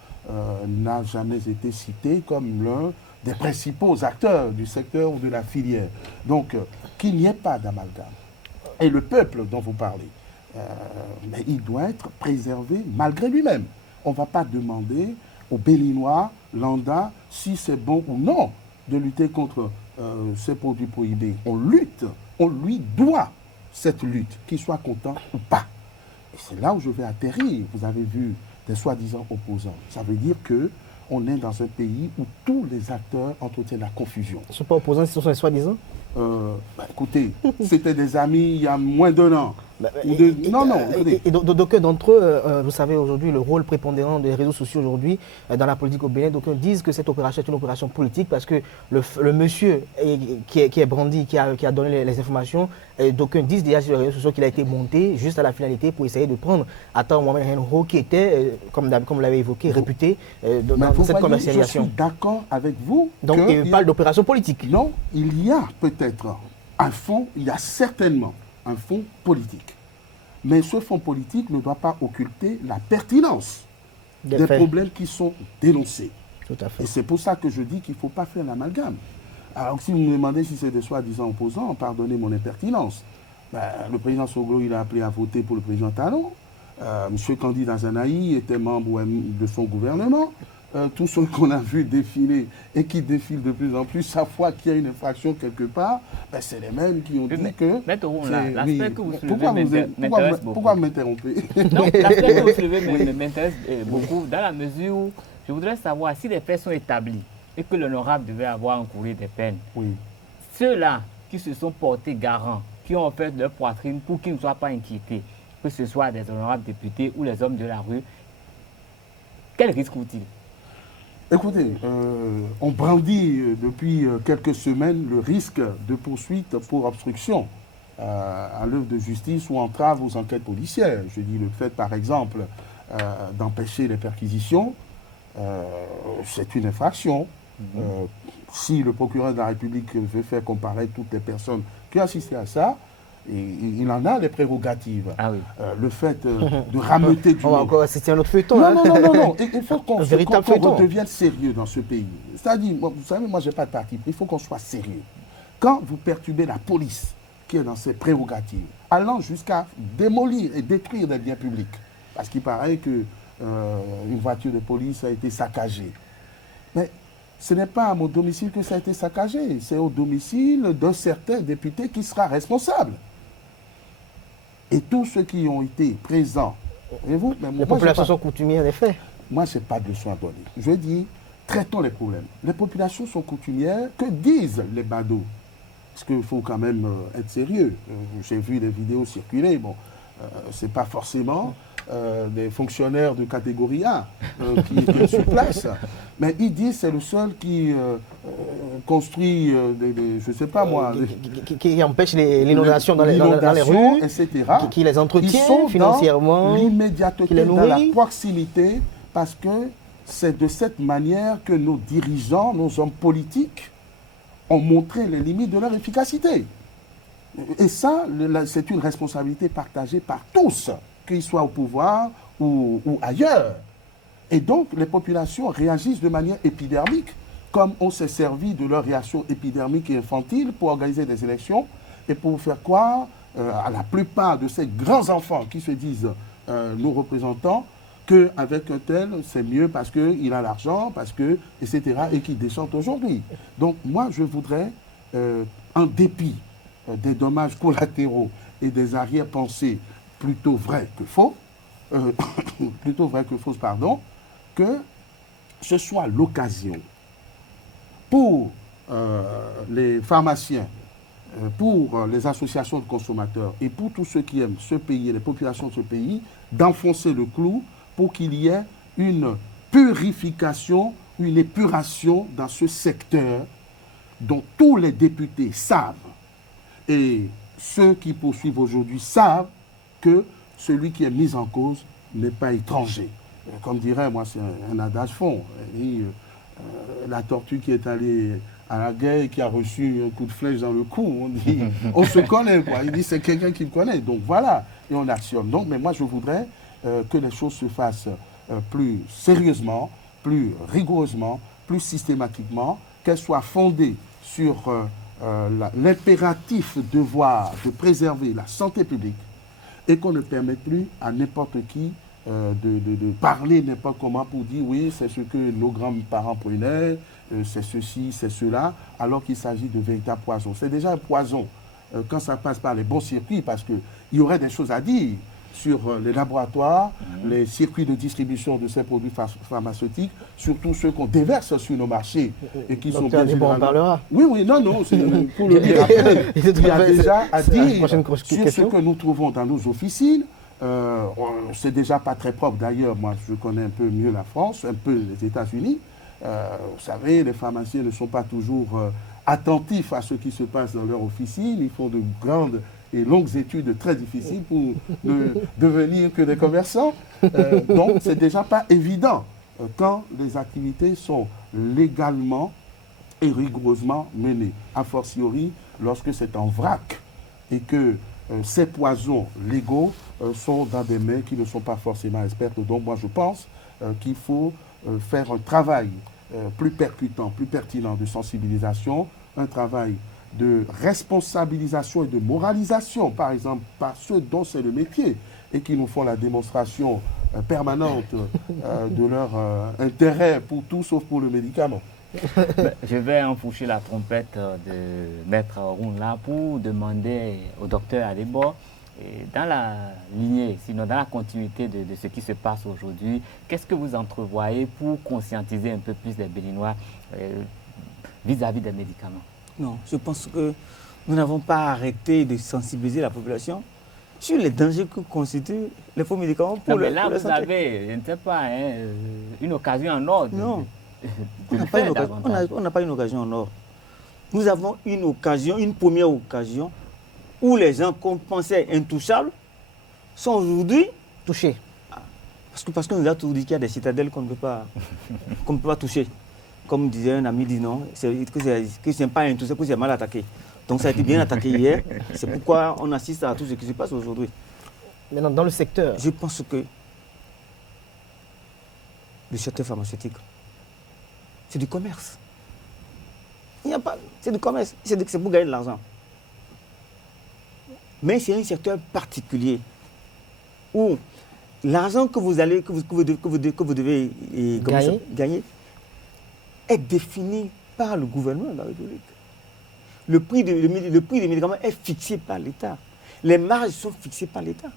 n'a jamais été cité comme l'un des principaux acteurs du secteur ou de la filière. Donc qu'il n'y ait pas d'amalgame. Et le peuple dont vous parlez, mais il doit être préservé malgré lui-même. On ne va pas demander aux Béninois, lambda, si c'est bon ou non de lutter contre ces produits prohibés. On lutte, on lui doit cette lutte, qu'il soit content ou pas. Et c'est là où je vais atterrir. Vous avez vu des soi-disant opposants. Ça veut dire qu'on est dans un pays où tous les acteurs entretiennent la confusion. Ils ne sont pas opposants, ce sont les soi-disant? Écoutez, c'était des amis il y a moins d'un an. Et d'aucuns d'entre eux, vous savez aujourd'hui le rôle prépondérant des réseaux sociaux aujourd'hui dans la politique au Bénin, d'aucuns disent que cette opération est une opération politique parce que le monsieur qui est brandi, qui a donné les informations, d'aucuns disent déjà sur les réseaux sociaux qu'il a été monté juste à la finalité pour essayer de prendre Atao Mohamed Renouveau qui était, comme vous l'avez évoqué, réputé dans cette commercialisation. Je suis d'accord avec vous. Donc il parle d'opération politique. Non, il y a peut-être un fond, il y a certainement un fond politique. Mais ce fond politique ne doit pas occulter la pertinence des problèmes qui sont dénoncés. Tout à fait. Et c'est pour ça que je dis qu'il ne faut pas faire l'amalgame. Alors si vous me demandez si c'est des soi-disant opposants, pardonnez mon impertinence. Le président Soglo, il a appelé à voter pour le président Talon. M. Kandi Dazanaï était membre de son gouvernement. Tous ceux qu'on a vu défiler et qui défilent de plus en plus, chaque fois qu'il y a une infraction quelque part, c'est les mêmes qui ont dit que... L'aspect que vous soulevez m'intéresse beaucoup. Pourquoi vous m'interrompez? L'aspect que vous soulevez m'intéresse beaucoup dans la mesure où je voudrais savoir si les faits sont établis et que l'honorable devait avoir encouru des peines. Oui. Ceux-là qui se sont portés garants, qui ont fait leur poitrine pour qu'ils ne soient pas inquiétés, que ce soit des honorables députés ou les hommes de la rue, quel risque ont-ils? Écoutez, on brandit depuis quelques semaines le risque de poursuite pour obstruction à l'œuvre de justice ou entrave aux enquêtes policières. Je dis le fait, par exemple, d'empêcher les perquisitions, c'est une infraction. Si le procureur de la République veut faire comparaître toutes les personnes qui ont assisté à ça, il en a les prérogatives. Ah oui. Le fait de rameuter du monde. C'est un autre feuilleton. Non. Il faut qu'on redevienne sérieux dans ce pays. C'est-à-dire, vous savez, moi, je n'ai pas de parti pris. Il faut qu'on soit sérieux. Quand vous perturbez la police, qui est dans ses prérogatives, allant jusqu'à démolir et détruire des biens publics, parce qu'il paraît qu'une voiture de police a été saccagée. Mais ce n'est pas à mon domicile que ça a été saccagé. C'est au domicile d'un certain député qui sera responsable. Et tous ceux qui ont été présents, voyez-vous, les populations sont coutumières des faits. Moi, je n'ai pas de leçon à donner. Je dis, traitons les problèmes. Les populations sont coutumières. Que disent les badauds? Parce qu'il faut quand même être sérieux. J'ai vu les vidéos circuler. Bon, ce n'est pas forcément des fonctionnaires de catégorie A qui étaient sur place. Mais ils disent que c'est le seul qui construit, je ne sais pas moi... Qui empêche l'inondation dans les rues, etc. Qui les entretient financièrement. L'immédiateté, dans la proximité, parce que c'est de cette manière que nos dirigeants, nos hommes politiques, ont montré les limites de leur efficacité. Et ça, c'est une responsabilité partagée par tous, qu'ils soient au pouvoir ou ailleurs. Et donc, les populations réagissent de manière épidermique comme on s'est servi de leur réaction épidermique et infantile pour organiser des élections et pour faire croire à la plupart de ces grands enfants qui se disent nos représentants qu'avec un tel, c'est mieux parce qu'il a l'argent, parce que, etc., et qui descendent aujourd'hui. Donc moi, je voudrais, en dépit des dommages collatéraux et des arrière-pensées plutôt vraies que faux, plutôt vraies que fausses, pardon, que ce soit l'occasion pour les pharmaciens, pour les associations de consommateurs et pour tous ceux qui aiment ce pays et les populations de ce pays, d'enfoncer le clou pour qu'il y ait une purification, une épuration dans ce secteur dont tous les députés savent et ceux qui poursuivent aujourd'hui savent que celui qui est mis en cause n'est pas étranger. Comme dirait, moi, c'est un adage fond. La tortue qui est allée à la guerre et qui a reçu un coup de flèche dans le cou, on dit, on se connaît, quoi. Il dit, c'est quelqu'un qui me connaît. Donc voilà, et on actionne. Donc, mais moi, je voudrais que les choses se fassent plus sérieusement, plus rigoureusement, plus systématiquement, qu'elles soient fondées sur l'impératif devoir de préserver la santé publique et qu'on ne permette plus à n'importe qui de parler n'importe comment pour dire oui, c'est ce que nos grands-parents prenaient, c'est ceci, c'est cela, alors qu'il s'agit de véritables poisons. C'est déjà un poison quand ça passe par les bons circuits, parce qu'il y aurait des choses à dire sur les laboratoires, les circuits de distribution de ces produits pharmaceutiques, surtout ceux qu'on déverse sur nos marchés et qui sont bien généralement... on parlera. Oui, non, c'est pour le dire après. Il y a déjà à dire sur ce que nous trouvons dans nos officines. C'est déjà pas très propre d'ailleurs. Moi, je connais un peu mieux la France, un peu les États-Unis. Vous savez, les pharmaciens ne sont pas toujours attentifs à ce qui se passe dans leur officine. Ils font de grandes et longues études très difficiles pour ne devenir que des commerçants. Donc, c'est déjà pas évident quand les activités sont légalement et rigoureusement menées. A fortiori, lorsque c'est en vrac et que ces poisons légaux sont dans des mains qui ne sont pas forcément expertes. Donc moi je pense qu'il faut faire un travail plus percutant, plus pertinent de sensibilisation, un travail de responsabilisation et de moralisation, par exemple, par ceux dont c'est le métier et qui nous font la démonstration permanente de leur intérêt pour tout sauf pour le médicament. Je vais enfourcher la trompette de Maître Rounla pour demander au docteur Adebo, dans la lignée, sinon dans la continuité de ce qui se passe aujourd'hui, qu'est-ce que vous entrevoyez pour conscientiser un peu plus les Béninois vis-à-vis des médicaments? Non, je pense que nous n'avons pas arrêté de sensibiliser la population sur les dangers que constituent les faux médicaments pour non, mais là, vous avez, je ne sais pas, une occasion en or. Non. On n'a pas une occasion en or. Nous avons une occasion, une première occasion, où les gens qu'on pensait intouchables sont aujourd'hui touchés. Parce qu'on nous a toujours dit qu'il y a des citadelles qu'on ne peut pas toucher. Comme disait un ami, dit non, que ce n'est pas intouchable, que c'est mal attaqué. Donc ça a été bien attaqué hier. C'est pourquoi on assiste à tout ce qui se passe aujourd'hui. Maintenant, dans le secteur. Je pense que le secteur pharmaceutique, c'est du commerce. Il n'y a pas, c'est du commerce, c'est pour gagner de l'argent. Mais c'est un secteur particulier où l'argent que vous devez gagner est défini par le gouvernement de la République. Le prix des médicaments est fixé par l'État. Les marges sont fixées par l'État.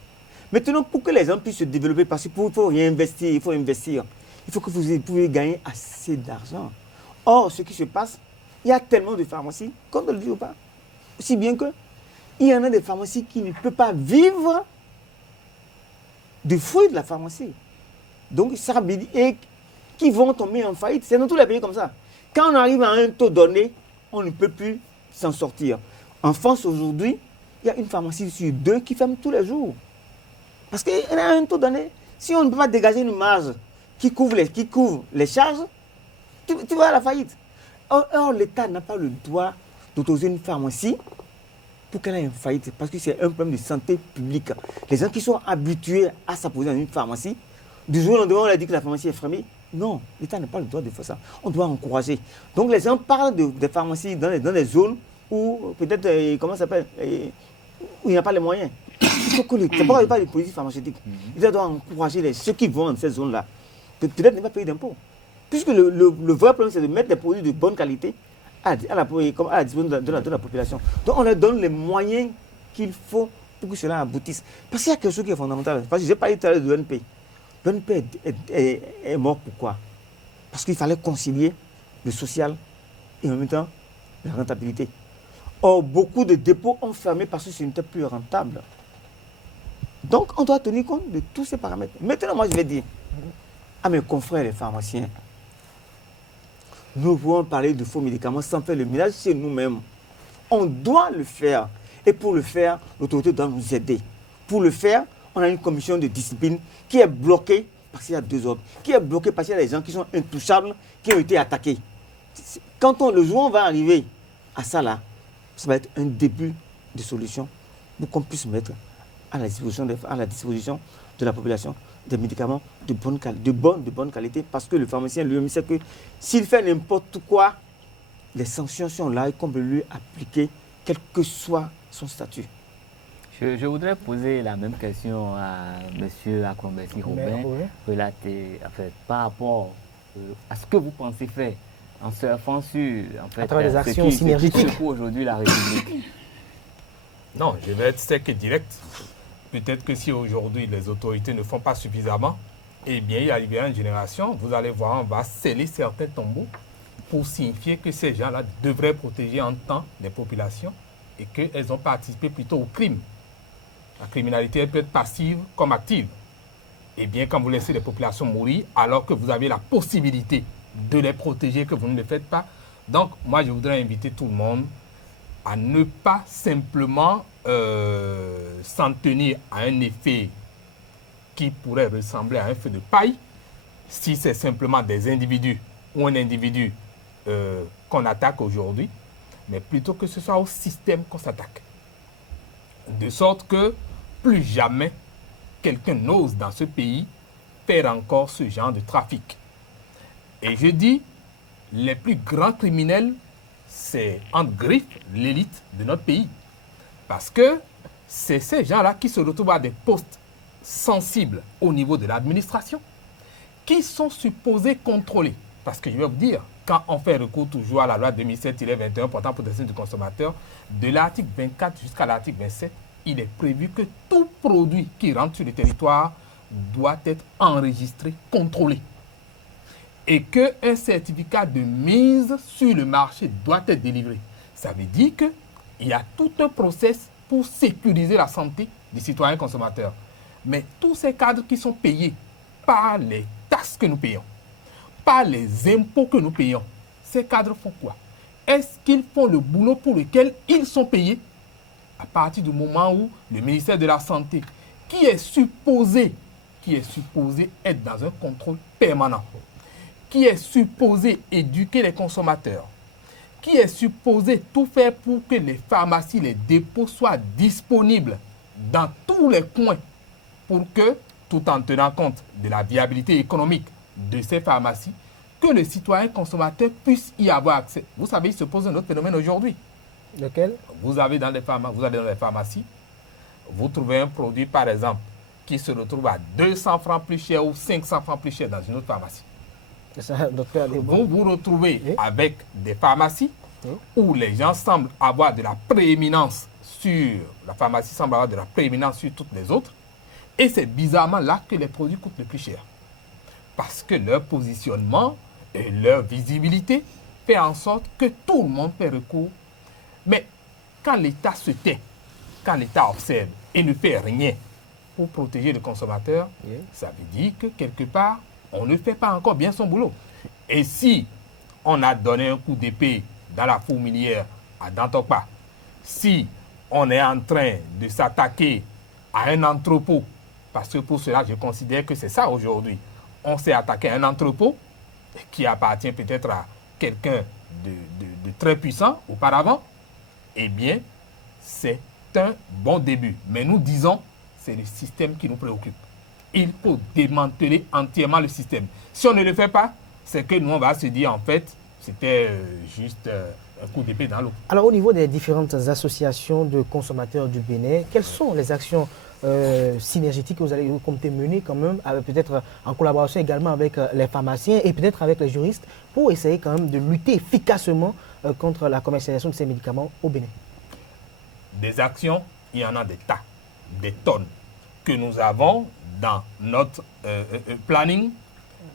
Maintenant, pour que les gens puissent se développer, parce qu'il faut réinvestir, il faut investir. Il faut que vous puissiez gagner assez d'argent. Or, ce qui se passe, il y a tellement de pharmacies, qu'on ne le dit ou pas, aussi bien que il y en a des pharmacies qui ne peuvent pas vivre du fruit de la pharmacie. Donc, ça veut dire et qui vont tomber en faillite. C'est dans tous les pays comme ça. Quand on arrive à un taux donné, on ne peut plus s'en sortir. En France, aujourd'hui, il y a une pharmacie sur 2 qui ferme tous les jours. Parce qu'il y a un taux donné. Si on ne peut pas dégager une marge qui couvre les charges, tu vas à la faillite. Or, l'État n'a pas le droit d'autoriser une pharmacie pour qu'elle ait une faillite, parce que c'est un problème de santé publique. Les gens qui sont habitués à s'apposer dans une pharmacie, du jour au lendemain, on leur dit que la pharmacie est fermée, Non, l'État n'a pas le droit de faire ça. On doit encourager. Donc les gens parlent des pharmacies dans les zones où peut-être, comment ça s'appelle, où il n'y a pas les moyens. Il faut que c'est pas les politiques pharmaceutiques. Ils doivent encourager ceux qui vont dans ces zones-là. Peut-être ne pas payer d'impôts. Puisque le vrai problème, c'est de mettre des produits de bonne qualité à la disposition de la population. Donc on leur donne les moyens qu'il faut pour que cela aboutisse. Parce qu'il y a quelque chose qui est fondamental. Parce que j'ai parlé tout à l'heure de l'ONP. L'ONP est mort pourquoi? Parce qu'il fallait concilier le social et en même temps la rentabilité. Or, beaucoup de dépôts ont fermé parce que ce n'était plus rentable. Donc, on doit tenir compte de tous ces paramètres. Maintenant, moi, je vais dire à mes confrères les pharmaciens, nous pouvons parler de faux médicaments sans faire le ménage chez nous-mêmes. On doit le faire. Et pour le faire, l'autorité doit nous aider. Pour le faire, on a une commission de discipline qui est bloquée parce qu'il y a 2 ordres. Qui est bloquée parce qu'il y a des gens qui sont intouchables, qui ont été attaqués. Quand le jour où on va arriver à ça là, ça va être un début de solution pour qu'on puisse mettre à la disposition de la population des médicaments de bonne qualité, parce que le pharmacien lui-même sait que s'il fait n'importe quoi, les sanctions sont là et qu'on peut lui appliquer, quel que soit son statut. Je voudrais poser la même question à M. Akombesi Robin, par rapport à ce que vous pensez faire en surfant sur à travers des actions synergétiques. Ce qui secoue aujourd'hui la République. Non, je vais être sec et direct. Peut-être que si aujourd'hui les autorités ne font pas suffisamment, eh bien, il arrivera une génération, vous allez voir, on va sceller certains tombeaux pour signifier que ces gens-là devraient protéger en temps les populations et qu'elles ont participé plutôt au crime. La criminalité, elle peut être passive comme active. Eh bien, quand vous laissez les populations mourir, alors que vous avez la possibilité de les protéger, que vous ne le faites pas. Donc, moi, je voudrais inviter tout le monde à ne pas simplement s'en tenir à un effet qui pourrait ressembler à un feu de paille, si c'est simplement des individus ou un individu qu'on attaque aujourd'hui, mais plutôt que ce soit au système qu'on s'attaque. De sorte que plus jamais quelqu'un n'ose dans ce pays faire encore ce genre de trafic. Et je dis, les plus grands criminels, c'est entre griffes l'élite de notre pays. Parce que c'est ces gens-là qui se retrouvent à des postes sensibles au niveau de l'administration, qui sont supposés contrôler. Parce que je vais vous dire, quand on fait recours toujours à la loi 2007-21 portant protection du consommateur, de l'article 24 jusqu'à l'article 27, il est prévu que tout produit qui rentre sur le territoire doit être enregistré, contrôlé. Et qu'un certificat de mise sur le marché doit être délivré. Ça veut dire qu'il y a tout un process pour sécuriser la santé des citoyens consommateurs. Mais tous ces cadres qui sont payés par les taxes que nous payons, par les impôts que nous payons, ces cadres font quoi? Est-ce qu'ils font le boulot pour lequel ils sont payés? À partir du moment où le ministère de la Santé, qui est supposé être dans un contrôle permanent, qui est supposé éduquer les consommateurs, qui est supposé tout faire pour que les pharmacies, les dépôts soient disponibles dans tous les coins pour que, tout en tenant compte de la viabilité économique de ces pharmacies, que le citoyen consommateur puisse y avoir accès. Vous savez, il se pose un autre phénomène aujourd'hui. Lequel? Vous allez dans les pharmacies, vous trouvez un produit, par exemple, qui se retrouve à 200 francs plus cher ou 500 francs plus cher dans une autre pharmacie. Ça, docteur, vous vous retrouvez avec des pharmacies où les gens semblent avoir de la prééminence la pharmacie semble avoir de la prééminence sur toutes les autres, et c'est bizarrement là que les produits coûtent le plus cher. Parce que leur positionnement et leur visibilité fait en sorte que tout le monde fait recours. Mais quand l'État se tait, quand l'État observe et ne fait rien pour protéger le consommateur, ça veut dire que quelque part, on ne fait pas encore bien son boulot. Et si on a donné un coup d'épée dans la fourmilière à Dantokpa, si on est en train de s'attaquer à un entrepôt, parce que pour cela, je considère que c'est ça aujourd'hui, on s'est attaqué à un entrepôt qui appartient peut-être à quelqu'un de très puissant auparavant, eh bien, c'est un bon début. Mais nous disons, c'est le système qui nous préoccupe. il faut démanteler entièrement le système. Si on ne le fait pas, c'est que nous, on va se dire, en fait, c'était juste un coup d'épée dans l'eau. Alors, au niveau des différentes associations de consommateurs du Bénin, quelles sont les actions synergétiques que vous comptez mener quand même, peut-être en collaboration également avec les pharmaciens et peut-être avec les juristes, pour essayer quand même de lutter efficacement contre la commercialisation de ces médicaments au Bénin? Des actions, il y en a des tas, des tonnes que nous avons dans notre planning,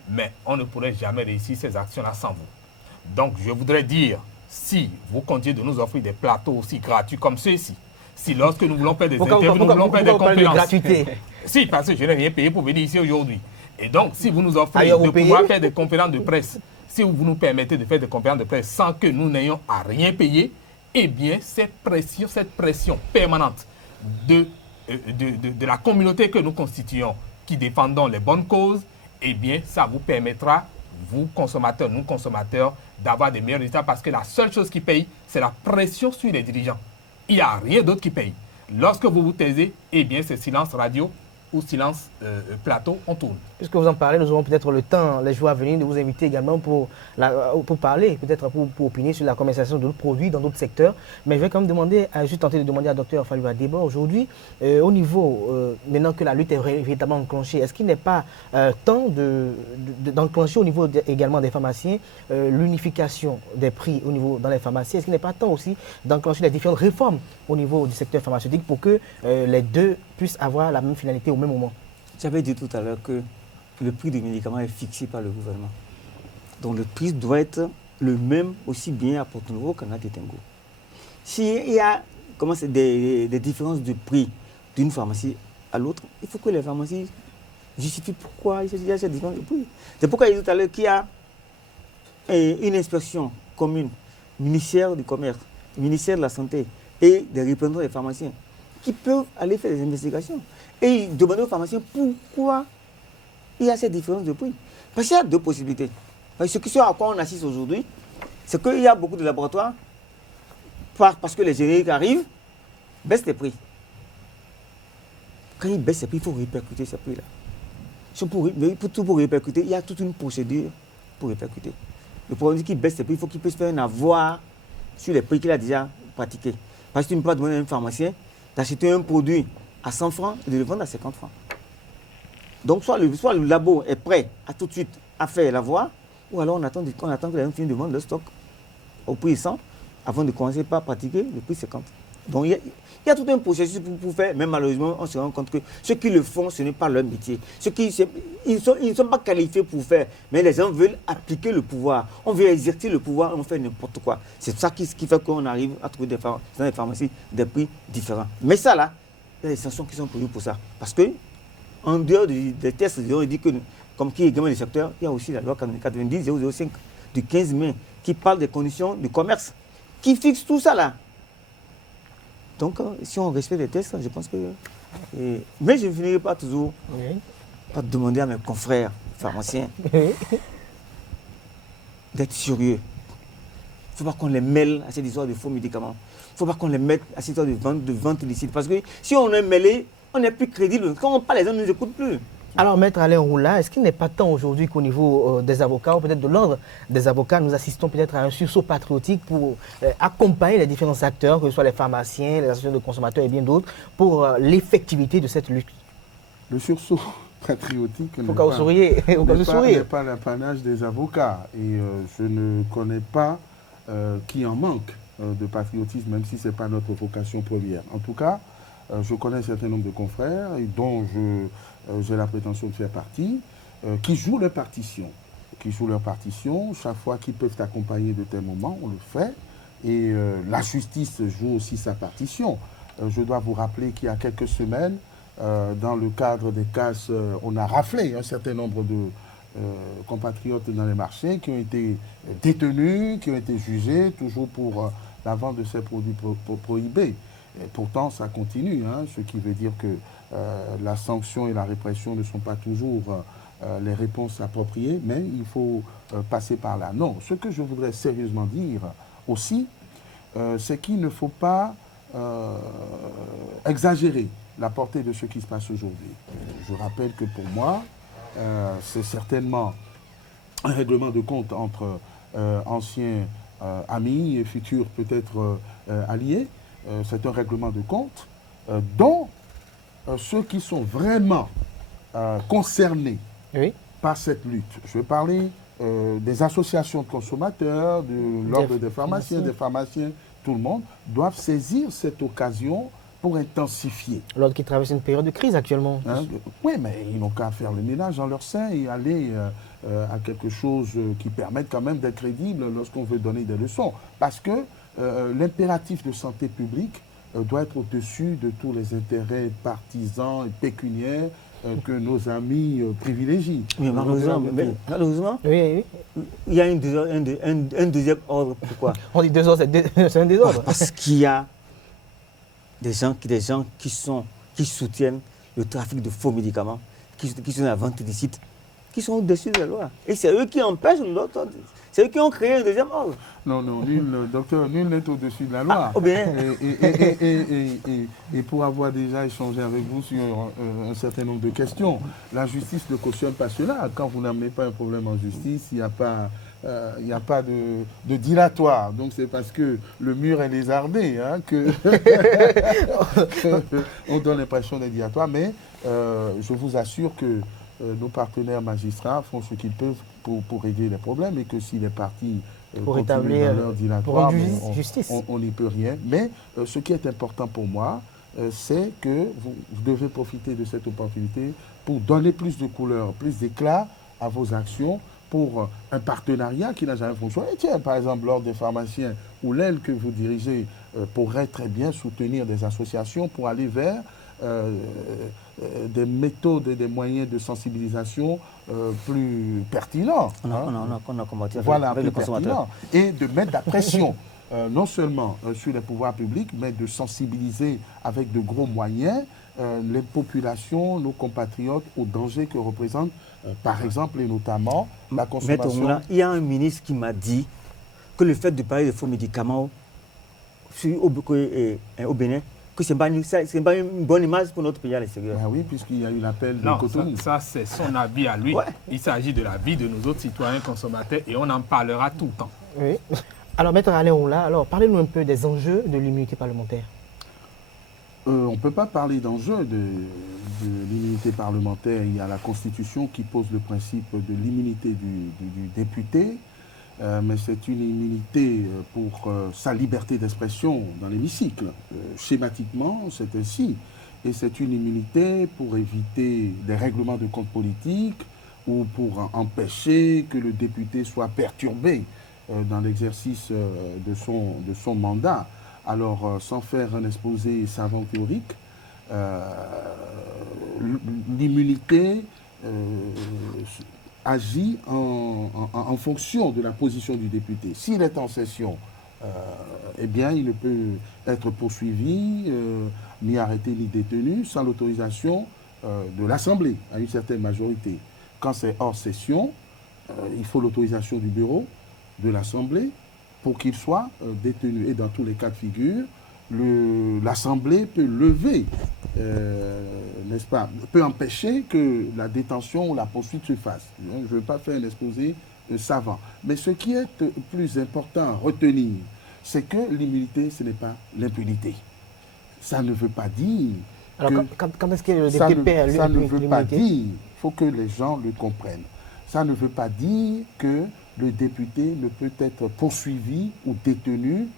mais on ne pourrait jamais réussir ces actions-là sans vous. Donc, je voudrais dire, si vous continuez de nous offrir des plateaux aussi gratuits comme ceux-ci, si lorsque nous voulons faire des interviews, nous voulons faire des conférences. Si, parce que je n'ai rien payé pour venir ici aujourd'hui. Et donc, si vous nous offrez de pouvoir faire des conférences de presse, si vous nous permettez de faire des conférences de presse sans que nous n'ayons à rien payer, eh bien, cette pression permanente de la communauté que nous constituons, qui défendons les bonnes causes, eh bien, ça vous permettra, vous consommateurs, nous consommateurs, d'avoir des meilleurs résultats parce que la seule chose qui paye, c'est la pression sur les dirigeants. Il n'y a rien d'autre qui paye. Lorsque vous vous taisez, eh bien, c'est silence radio ou silence plateau, on tourne. Puisque vous en parlez, nous aurons peut-être le temps, les jours à venir, de vous inviter également pour parler, peut-être pour opiner sur la commercialisation d'autres produits dans d'autres secteurs. Mais je vais quand même tenter de demander à Dr Faliou Adeba aujourd'hui, au niveau, maintenant que la lutte est véritablement enclenchée, est-ce qu'il n'est pas temps d'enclencher au niveau également des pharmaciens l'unification des prix dans les pharmacies? Est-ce qu'il n'est pas temps aussi d'enclencher les différentes réformes au niveau du secteur pharmaceutique pour que les deux puissent avoir la même finalité au même moment? J'avais dit tout à l'heure que le prix du médicament est fixé par le gouvernement. Donc le prix doit être le même aussi bien à Porto-Novo qu'à Natetengo. S'il y a des différences de prix d'une pharmacie à l'autre, il faut que les pharmacies justifient pourquoi il y a ces différences de prix. C'est pourquoi il dit tout à l'heure qu'il y a une inspection commune, ministère du Commerce, ministère de la Santé et des représentants des pharmaciens qui peuvent aller faire des investigations et demander aux pharmaciens pourquoi il y a cette différence de prix. Parce qu'il y a deux possibilités. Ce qui à quoi on assiste aujourd'hui, c'est qu'il y a beaucoup de laboratoires, parce que les génériques arrivent, baissent les prix. Quand ils baissent les prix, il faut répercuter ces prix-là. Pour répercuter, il y a toute une procédure pour répercuter. Le problème, c'est qu'il baisse les prix, il faut qu'il puisse faire un avoir sur les prix qu'il a déjà pratiqués. Parce que tu ne peux pas demander à un pharmacien d'acheter un produit à 100 francs et de le vendre à 50 francs. Donc, soit le labo est prêt à tout de suite à faire l'avoir, ou alors on attend que les gens finissent de vendre le stock au prix 100 avant de commencer par pratiquer le prix 50. Donc, il y a tout un processus pour faire, mais malheureusement, on se rend compte que ceux qui le font, ce n'est pas leur métier. Ils ne sont pas qualifiés pour faire, mais les gens veulent appliquer le pouvoir. On veut exercer le pouvoir et on fait n'importe quoi. C'est ça qui fait qu'on arrive à trouver dans les pharmacies des prix différents. Mais ça, là, il y a des sanctions qui sont prévues pour ça. Parce que, en dehors des tests, on dit que, comme qui réglemente le secteur, il y a aussi la loi 90-005 du 15 mai qui parle des conditions du commerce, qui fixe tout ça là. Donc, si on respecte les tests, je pense que... mais je ne finirai pas toujours par demander à mes confrères pharmaciens d'être sérieux. Il ne faut pas qu'on les mêle à cette histoire de faux médicaments. Il ne faut pas qu'on les mette à cette histoire de vente illicite. Parce que si on est mêlé, on n'est plus crédible. Quand on parle, les gens ne nous écoutent plus. Alors, Maître Alain Roula, est-ce qu'il n'est pas temps aujourd'hui qu'au niveau des avocats, ou peut-être de l'ordre des avocats, nous assistons peut-être à un sursaut patriotique pour accompagner les différents acteurs, que ce soit les pharmaciens, les associations de consommateurs et bien d'autres, pour l'effectivité de cette lutte? Le sursaut patriotique n'est pas l'apanage des avocats. Et je ne connais pas qui en manque de patriotisme, même si ce n'est pas notre vocation première. En tout cas, je connais un certain nombre de confrères, dont j'ai la prétention de faire partie, qui jouent leur partition. Chaque fois qu'ils peuvent accompagner de tels moments, on le fait. Et la justice joue aussi sa partition. Je dois vous rappeler qu'il y a quelques semaines, dans le cadre des CAS, on a raflé un certain nombre de compatriotes dans les marchés qui ont été détenus, qui ont été jugés, toujours pour la vente de ces produits prohibés. Et pourtant, ça continue, ce qui veut dire que la sanction et la répression ne sont pas toujours les réponses appropriées, mais il faut passer par là. Non, ce que je voudrais sérieusement dire aussi, c'est qu'il ne faut pas exagérer la portée de ce qui se passe aujourd'hui. Je rappelle que pour moi, c'est certainement un règlement de compte entre anciens amis et futurs peut-être alliés. C'est un règlement de compte dont ceux qui sont vraiment concernés par cette lutte, je veux parler des associations de consommateurs, de l'ordre des pharmaciens, tout le monde, doivent saisir cette occasion pour intensifier. L'ordre qui traverse une période de crise actuellement. Oui, mais ils n'ont qu'à faire le ménage dans leur sein et aller à quelque chose qui permette quand même d'être crédible lorsqu'on veut donner des leçons. Parce que l'impératif de santé publique doit être au-dessus de tous les intérêts partisans et pécuniaires que nos amis privilégient. Mais malheureusement, oui. Il y a un deuxième ordre. Pourquoi? On dit deux ordres, c'est un désordre. Parce qu'il y a des gens qui soutiennent le trafic de faux médicaments, qui sont la vente illicite, qui sont au-dessus de la loi. Et c'est eux qui empêchent l'autre. C'est eux qui ont créé un deuxième ordre. Non, docteur, nul n'est au-dessus de la loi. Et pour avoir déjà échangé avec vous sur un certain nombre de questions, la justice ne cautionne pas cela. Quand vous n'amenez pas un problème en justice, il n'y a pas de dilatoire. Donc c'est parce que le mur est lézardé que on donne l'impression d'un dilatoire. Mais je vous assure que nos partenaires magistrats font ce qu'ils peuvent pour régler les problèmes et que si les partis pour établir leur dilatoire, justice, on n'y peut rien. Mais ce qui est important pour moi, c'est que vous devez profiter de cette opportunité pour donner plus de couleur, plus d'éclat à vos actions pour un partenariat qui n'a jamais fonctionné. Tiens, par exemple, l'Ordre des pharmaciens ou l'aile que vous dirigez pourrait très bien soutenir des associations pour aller vers des méthodes et des moyens de sensibilisation plus pertinents. On a combattu avec les consommateurs. Et de mettre de la pression, non seulement sur les pouvoirs publics, mais de sensibiliser avec de gros moyens les populations, nos compatriotes, aux dangers que représente, par exemple, et notamment la consommation. Il y a un ministre qui m'a dit que le fait de parler de faux médicaments au Bénin, que ce n'est pas une bonne image pour notre pays à l'extérieur. Ben oui, puisqu'il y a eu l'appel de Cotonou. Ça c'est son avis à lui. Ouais. Il s'agit de l'avis de nos autres citoyens consommateurs et on en parlera tout le temps. Oui. Alors, Maître Alain Oula, parlez-nous un peu des enjeux de l'immunité parlementaire. On ne peut pas parler d'enjeux de l'immunité parlementaire. Il y a la Constitution qui pose le principe de l'immunité du député. Mais c'est une immunité pour sa liberté d'expression dans l'hémicycle. Schématiquement, c'est ainsi. Et c'est une immunité pour éviter des règlements de compte politique ou pour empêcher que le député soit perturbé dans l'exercice de son mandat. Alors, sans faire un exposé savant théorique, l'immunité agit en fonction de la position du député. S'il est en session, eh bien, il ne peut être poursuivi, ni arrêté, ni détenu, sans l'autorisation de l'Assemblée, à une certaine majorité. Quand c'est hors session, il faut l'autorisation du bureau de l'Assemblée pour qu'il soit détenu. Et dans tous les cas de figure, l'Assemblée peut lever, n'est-ce pas, peut empêcher que la détention ou la poursuite se fasse. Je ne veux pas faire un exposé savant. Mais ce qui est plus important à retenir, c'est que l'immunité, ce n'est pas l'impunité. Ça ne veut pas dire... Alors, quand est-ce que le député perd l'immunité? Ça ne veut pas dire, il faut que les gens le comprennent. Ça ne veut pas dire que le député ne peut être poursuivi ou détenu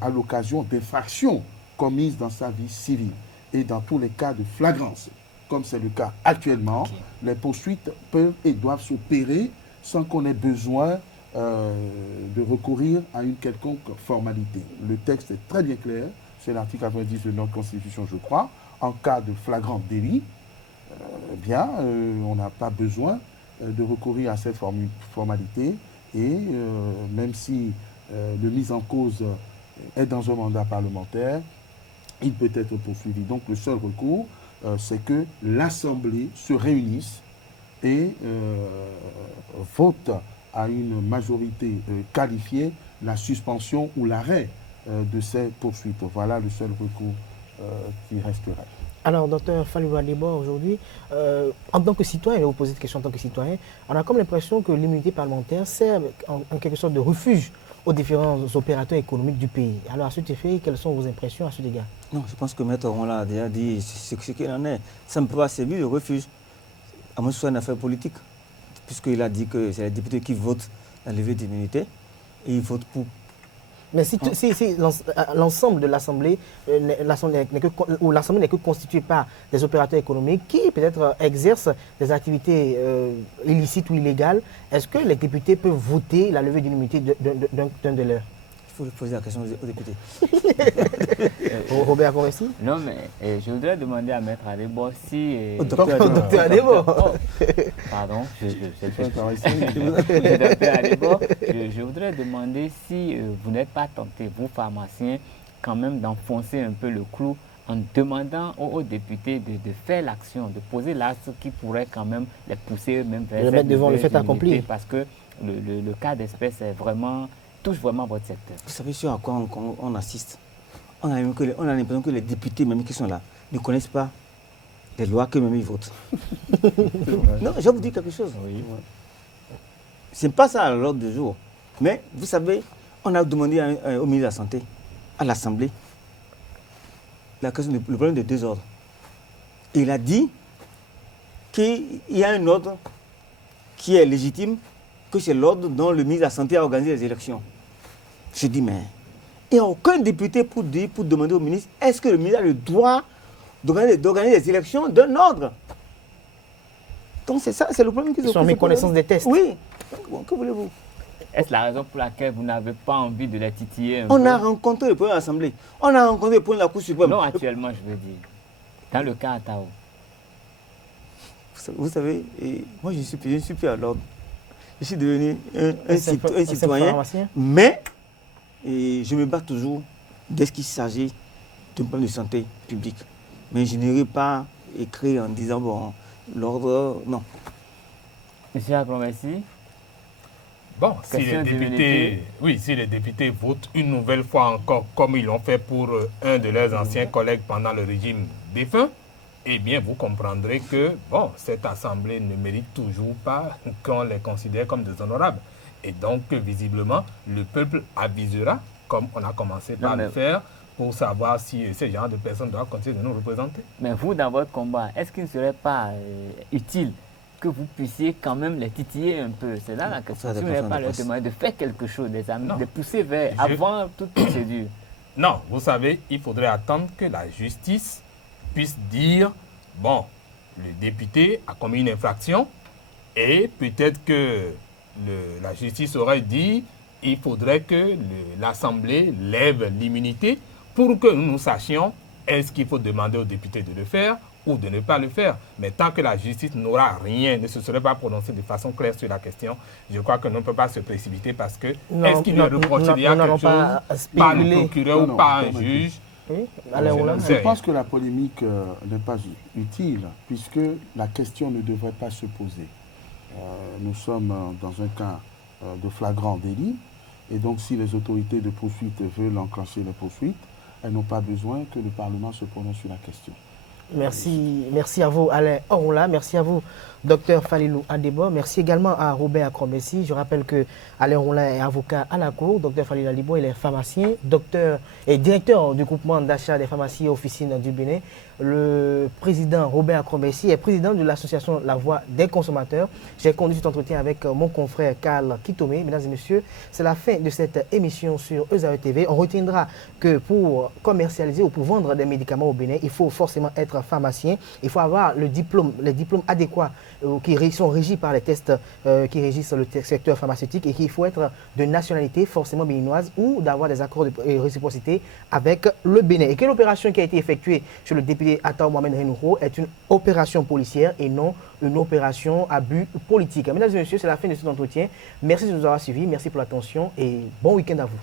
à l'occasion d'infractions commises dans sa vie civile. Et dans tous les cas de flagrance, comme c'est le cas actuellement, les poursuites peuvent et doivent s'opérer sans qu'on ait besoin de recourir à une quelconque formalité. Le texte est très bien clair, c'est l'article 90 de notre Constitution, je crois. En cas de flagrant délit, on n'a pas besoin de recourir à cette formalité. Et même si le mis en cause est dans un mandat parlementaire, il peut être poursuivi. Donc le seul recours, c'est que l'Assemblée se réunisse et vote à une majorité qualifiée la suspension ou l'arrêt de ces poursuites. Voilà le seul recours qui resterait. Alors, docteur Falilou Adibor, aujourd'hui, en tant que citoyen, je vais vous poser cette question en tant que citoyen, on a comme l'impression que l'immunité parlementaire sert en quelque sorte de refuge aux différents opérateurs économiques du pays. Alors, à cet effet, quelles sont vos impressions à cet égard? Non, je pense que Maître Ron l'a déjà dit ce qu'il en est. Ça ne peut pas servir de refuge, à moins que ce soit une affaire politique, puisqu'il a dit que c'est les députés qui votent la levée d'immunité et ils votent pour. Mais si l'ensemble de l'Assemblée n'est que constitué par des opérateurs économiques qui peut-être exercent des activités illicites ou illégales, est-ce que les députés peuvent voter la levée d'immunité d'un de leurs? Il faut poser la question aux députés. Robert Akombessi? Non, mais je voudrais demander à Maître Adibor si... Au docteur Adibor. Pardon, Docteur Adibor, je voudrais demander si vous n'êtes pas tenté, vous pharmaciens, quand même d'enfoncer un peu le clou en demandant aux députés de faire l'action, de poser l'acte qui pourrait quand même les pousser même vers le mettre devant le fait accompli. Parce que le cas d'espèce est vraiment... touche vraiment votre secteur. Vous savez sur à quoi on assiste? On a l'impression que les députés même qui sont là ne connaissent pas les lois qu'eux-mêmes ils votent. Non, je vais vous dire quelque chose. Oui. Ce n'est pas ça à l'ordre du jour. Mais vous savez, on a demandé au ministre de la Santé, à l'Assemblée, le problème de désordre. Et il a dit qu'il y a un ordre qui est légitime, que c'est l'ordre dont le ministre de la Santé a organisé les élections. Je dis, mais il n'y a aucun député pour demander au ministre, est-ce que le ministre a le droit d'organiser les élections d'un ordre? Donc c'est ça, c'est le problème qu'ils ont. Ils sont en méconnaissance des tests. Oui. Que voulez-vous? Est-ce la raison pour laquelle vous n'avez pas envie de les titiller un peu? On a rencontré le président de l'Assemblée. On a rencontré le président de la Cour suprême. Non, actuellement, je veux dire. Dans le cas à Tao. Vous savez, moi je ne suis plus à l'ordre. Je suis devenu un citoyen, mais je me bats toujours dès qu'il s'agit d'un plan de santé publique. Mais je n'irai pas écrire en disant, bon, l'ordre, non. Monsieur Akombessi? Bon, si les députés votent une nouvelle fois encore, comme ils l'ont fait pour un de leurs anciens collègues pendant le régime défunt, eh bien, vous comprendrez que, bon, cette assemblée ne mérite toujours pas qu'on les considère comme des honorables. Et donc, visiblement, le peuple avisera, comme on a commencé par le faire, pour savoir si ce genre de personnes doivent continuer de nous représenter. Mais vous, dans votre combat, est-ce qu'il ne serait pas utile que vous puissiez quand même les titiller un peu? C'est là la question. Si vous n'avez pas leur demander de faire quelque chose, de pousser vers, avant toute procédure. Non, vous savez, il faudrait attendre que la justice puisse dire, bon, le député a commis une infraction et peut-être que la justice aurait dit, il faudrait que l'Assemblée lève l'immunité pour que nous sachions est-ce qu'il faut demander au député de le faire ou de ne pas le faire. Mais tant que la justice n'aura rien, ne se serait pas prononcée de façon claire sur la question, je crois que l'on ne peut pas se précipiter parce que est-ce qu'il ne reprocherait quelque chose par le procureur ou par un juge? Oui. Je pense que la polémique n'est pas utile puisque la question ne devrait pas se poser. Nous sommes dans un cas de flagrant délit et donc si les autorités de poursuite veulent enclencher les poursuites, elles n'ont pas besoin que le Parlement se prononce sur la question. Merci à vous Alain Orula, merci à vous Dr Falilou Adibor, merci également à Robert Akombessi. Je rappelle que Alain Orula est avocat à la Cour, Dr Falilou Adibor il est pharmacien, docteur et directeur du groupement d'achat des pharmacies et officines du Bénin. Le président Robert Akombessi est président de l'association La Voix des consommateurs. J'ai conduit cet entretien avec mon confrère Karl Kitome. Mesdames et messieurs, c'est la fin de cette émission sur ESAE TV. On retiendra que pour commercialiser ou pour vendre des médicaments au Bénin, il faut forcément être pharmacien. Il faut avoir les diplômes adéquats qui sont régis par les tests qui régissent le secteur pharmaceutique et qu'il faut être de nationalité forcément béninoise ou d'avoir des accords de réciprocité avec le Bénin. Et que l'opération qui a été effectuée sur le député Atao Mohamed Renouho est une opération policière et non une opération à but politique. Mesdames et messieurs, c'est la fin de cet entretien. Merci de nous avoir suivis, merci pour l'attention et bon week-end à vous.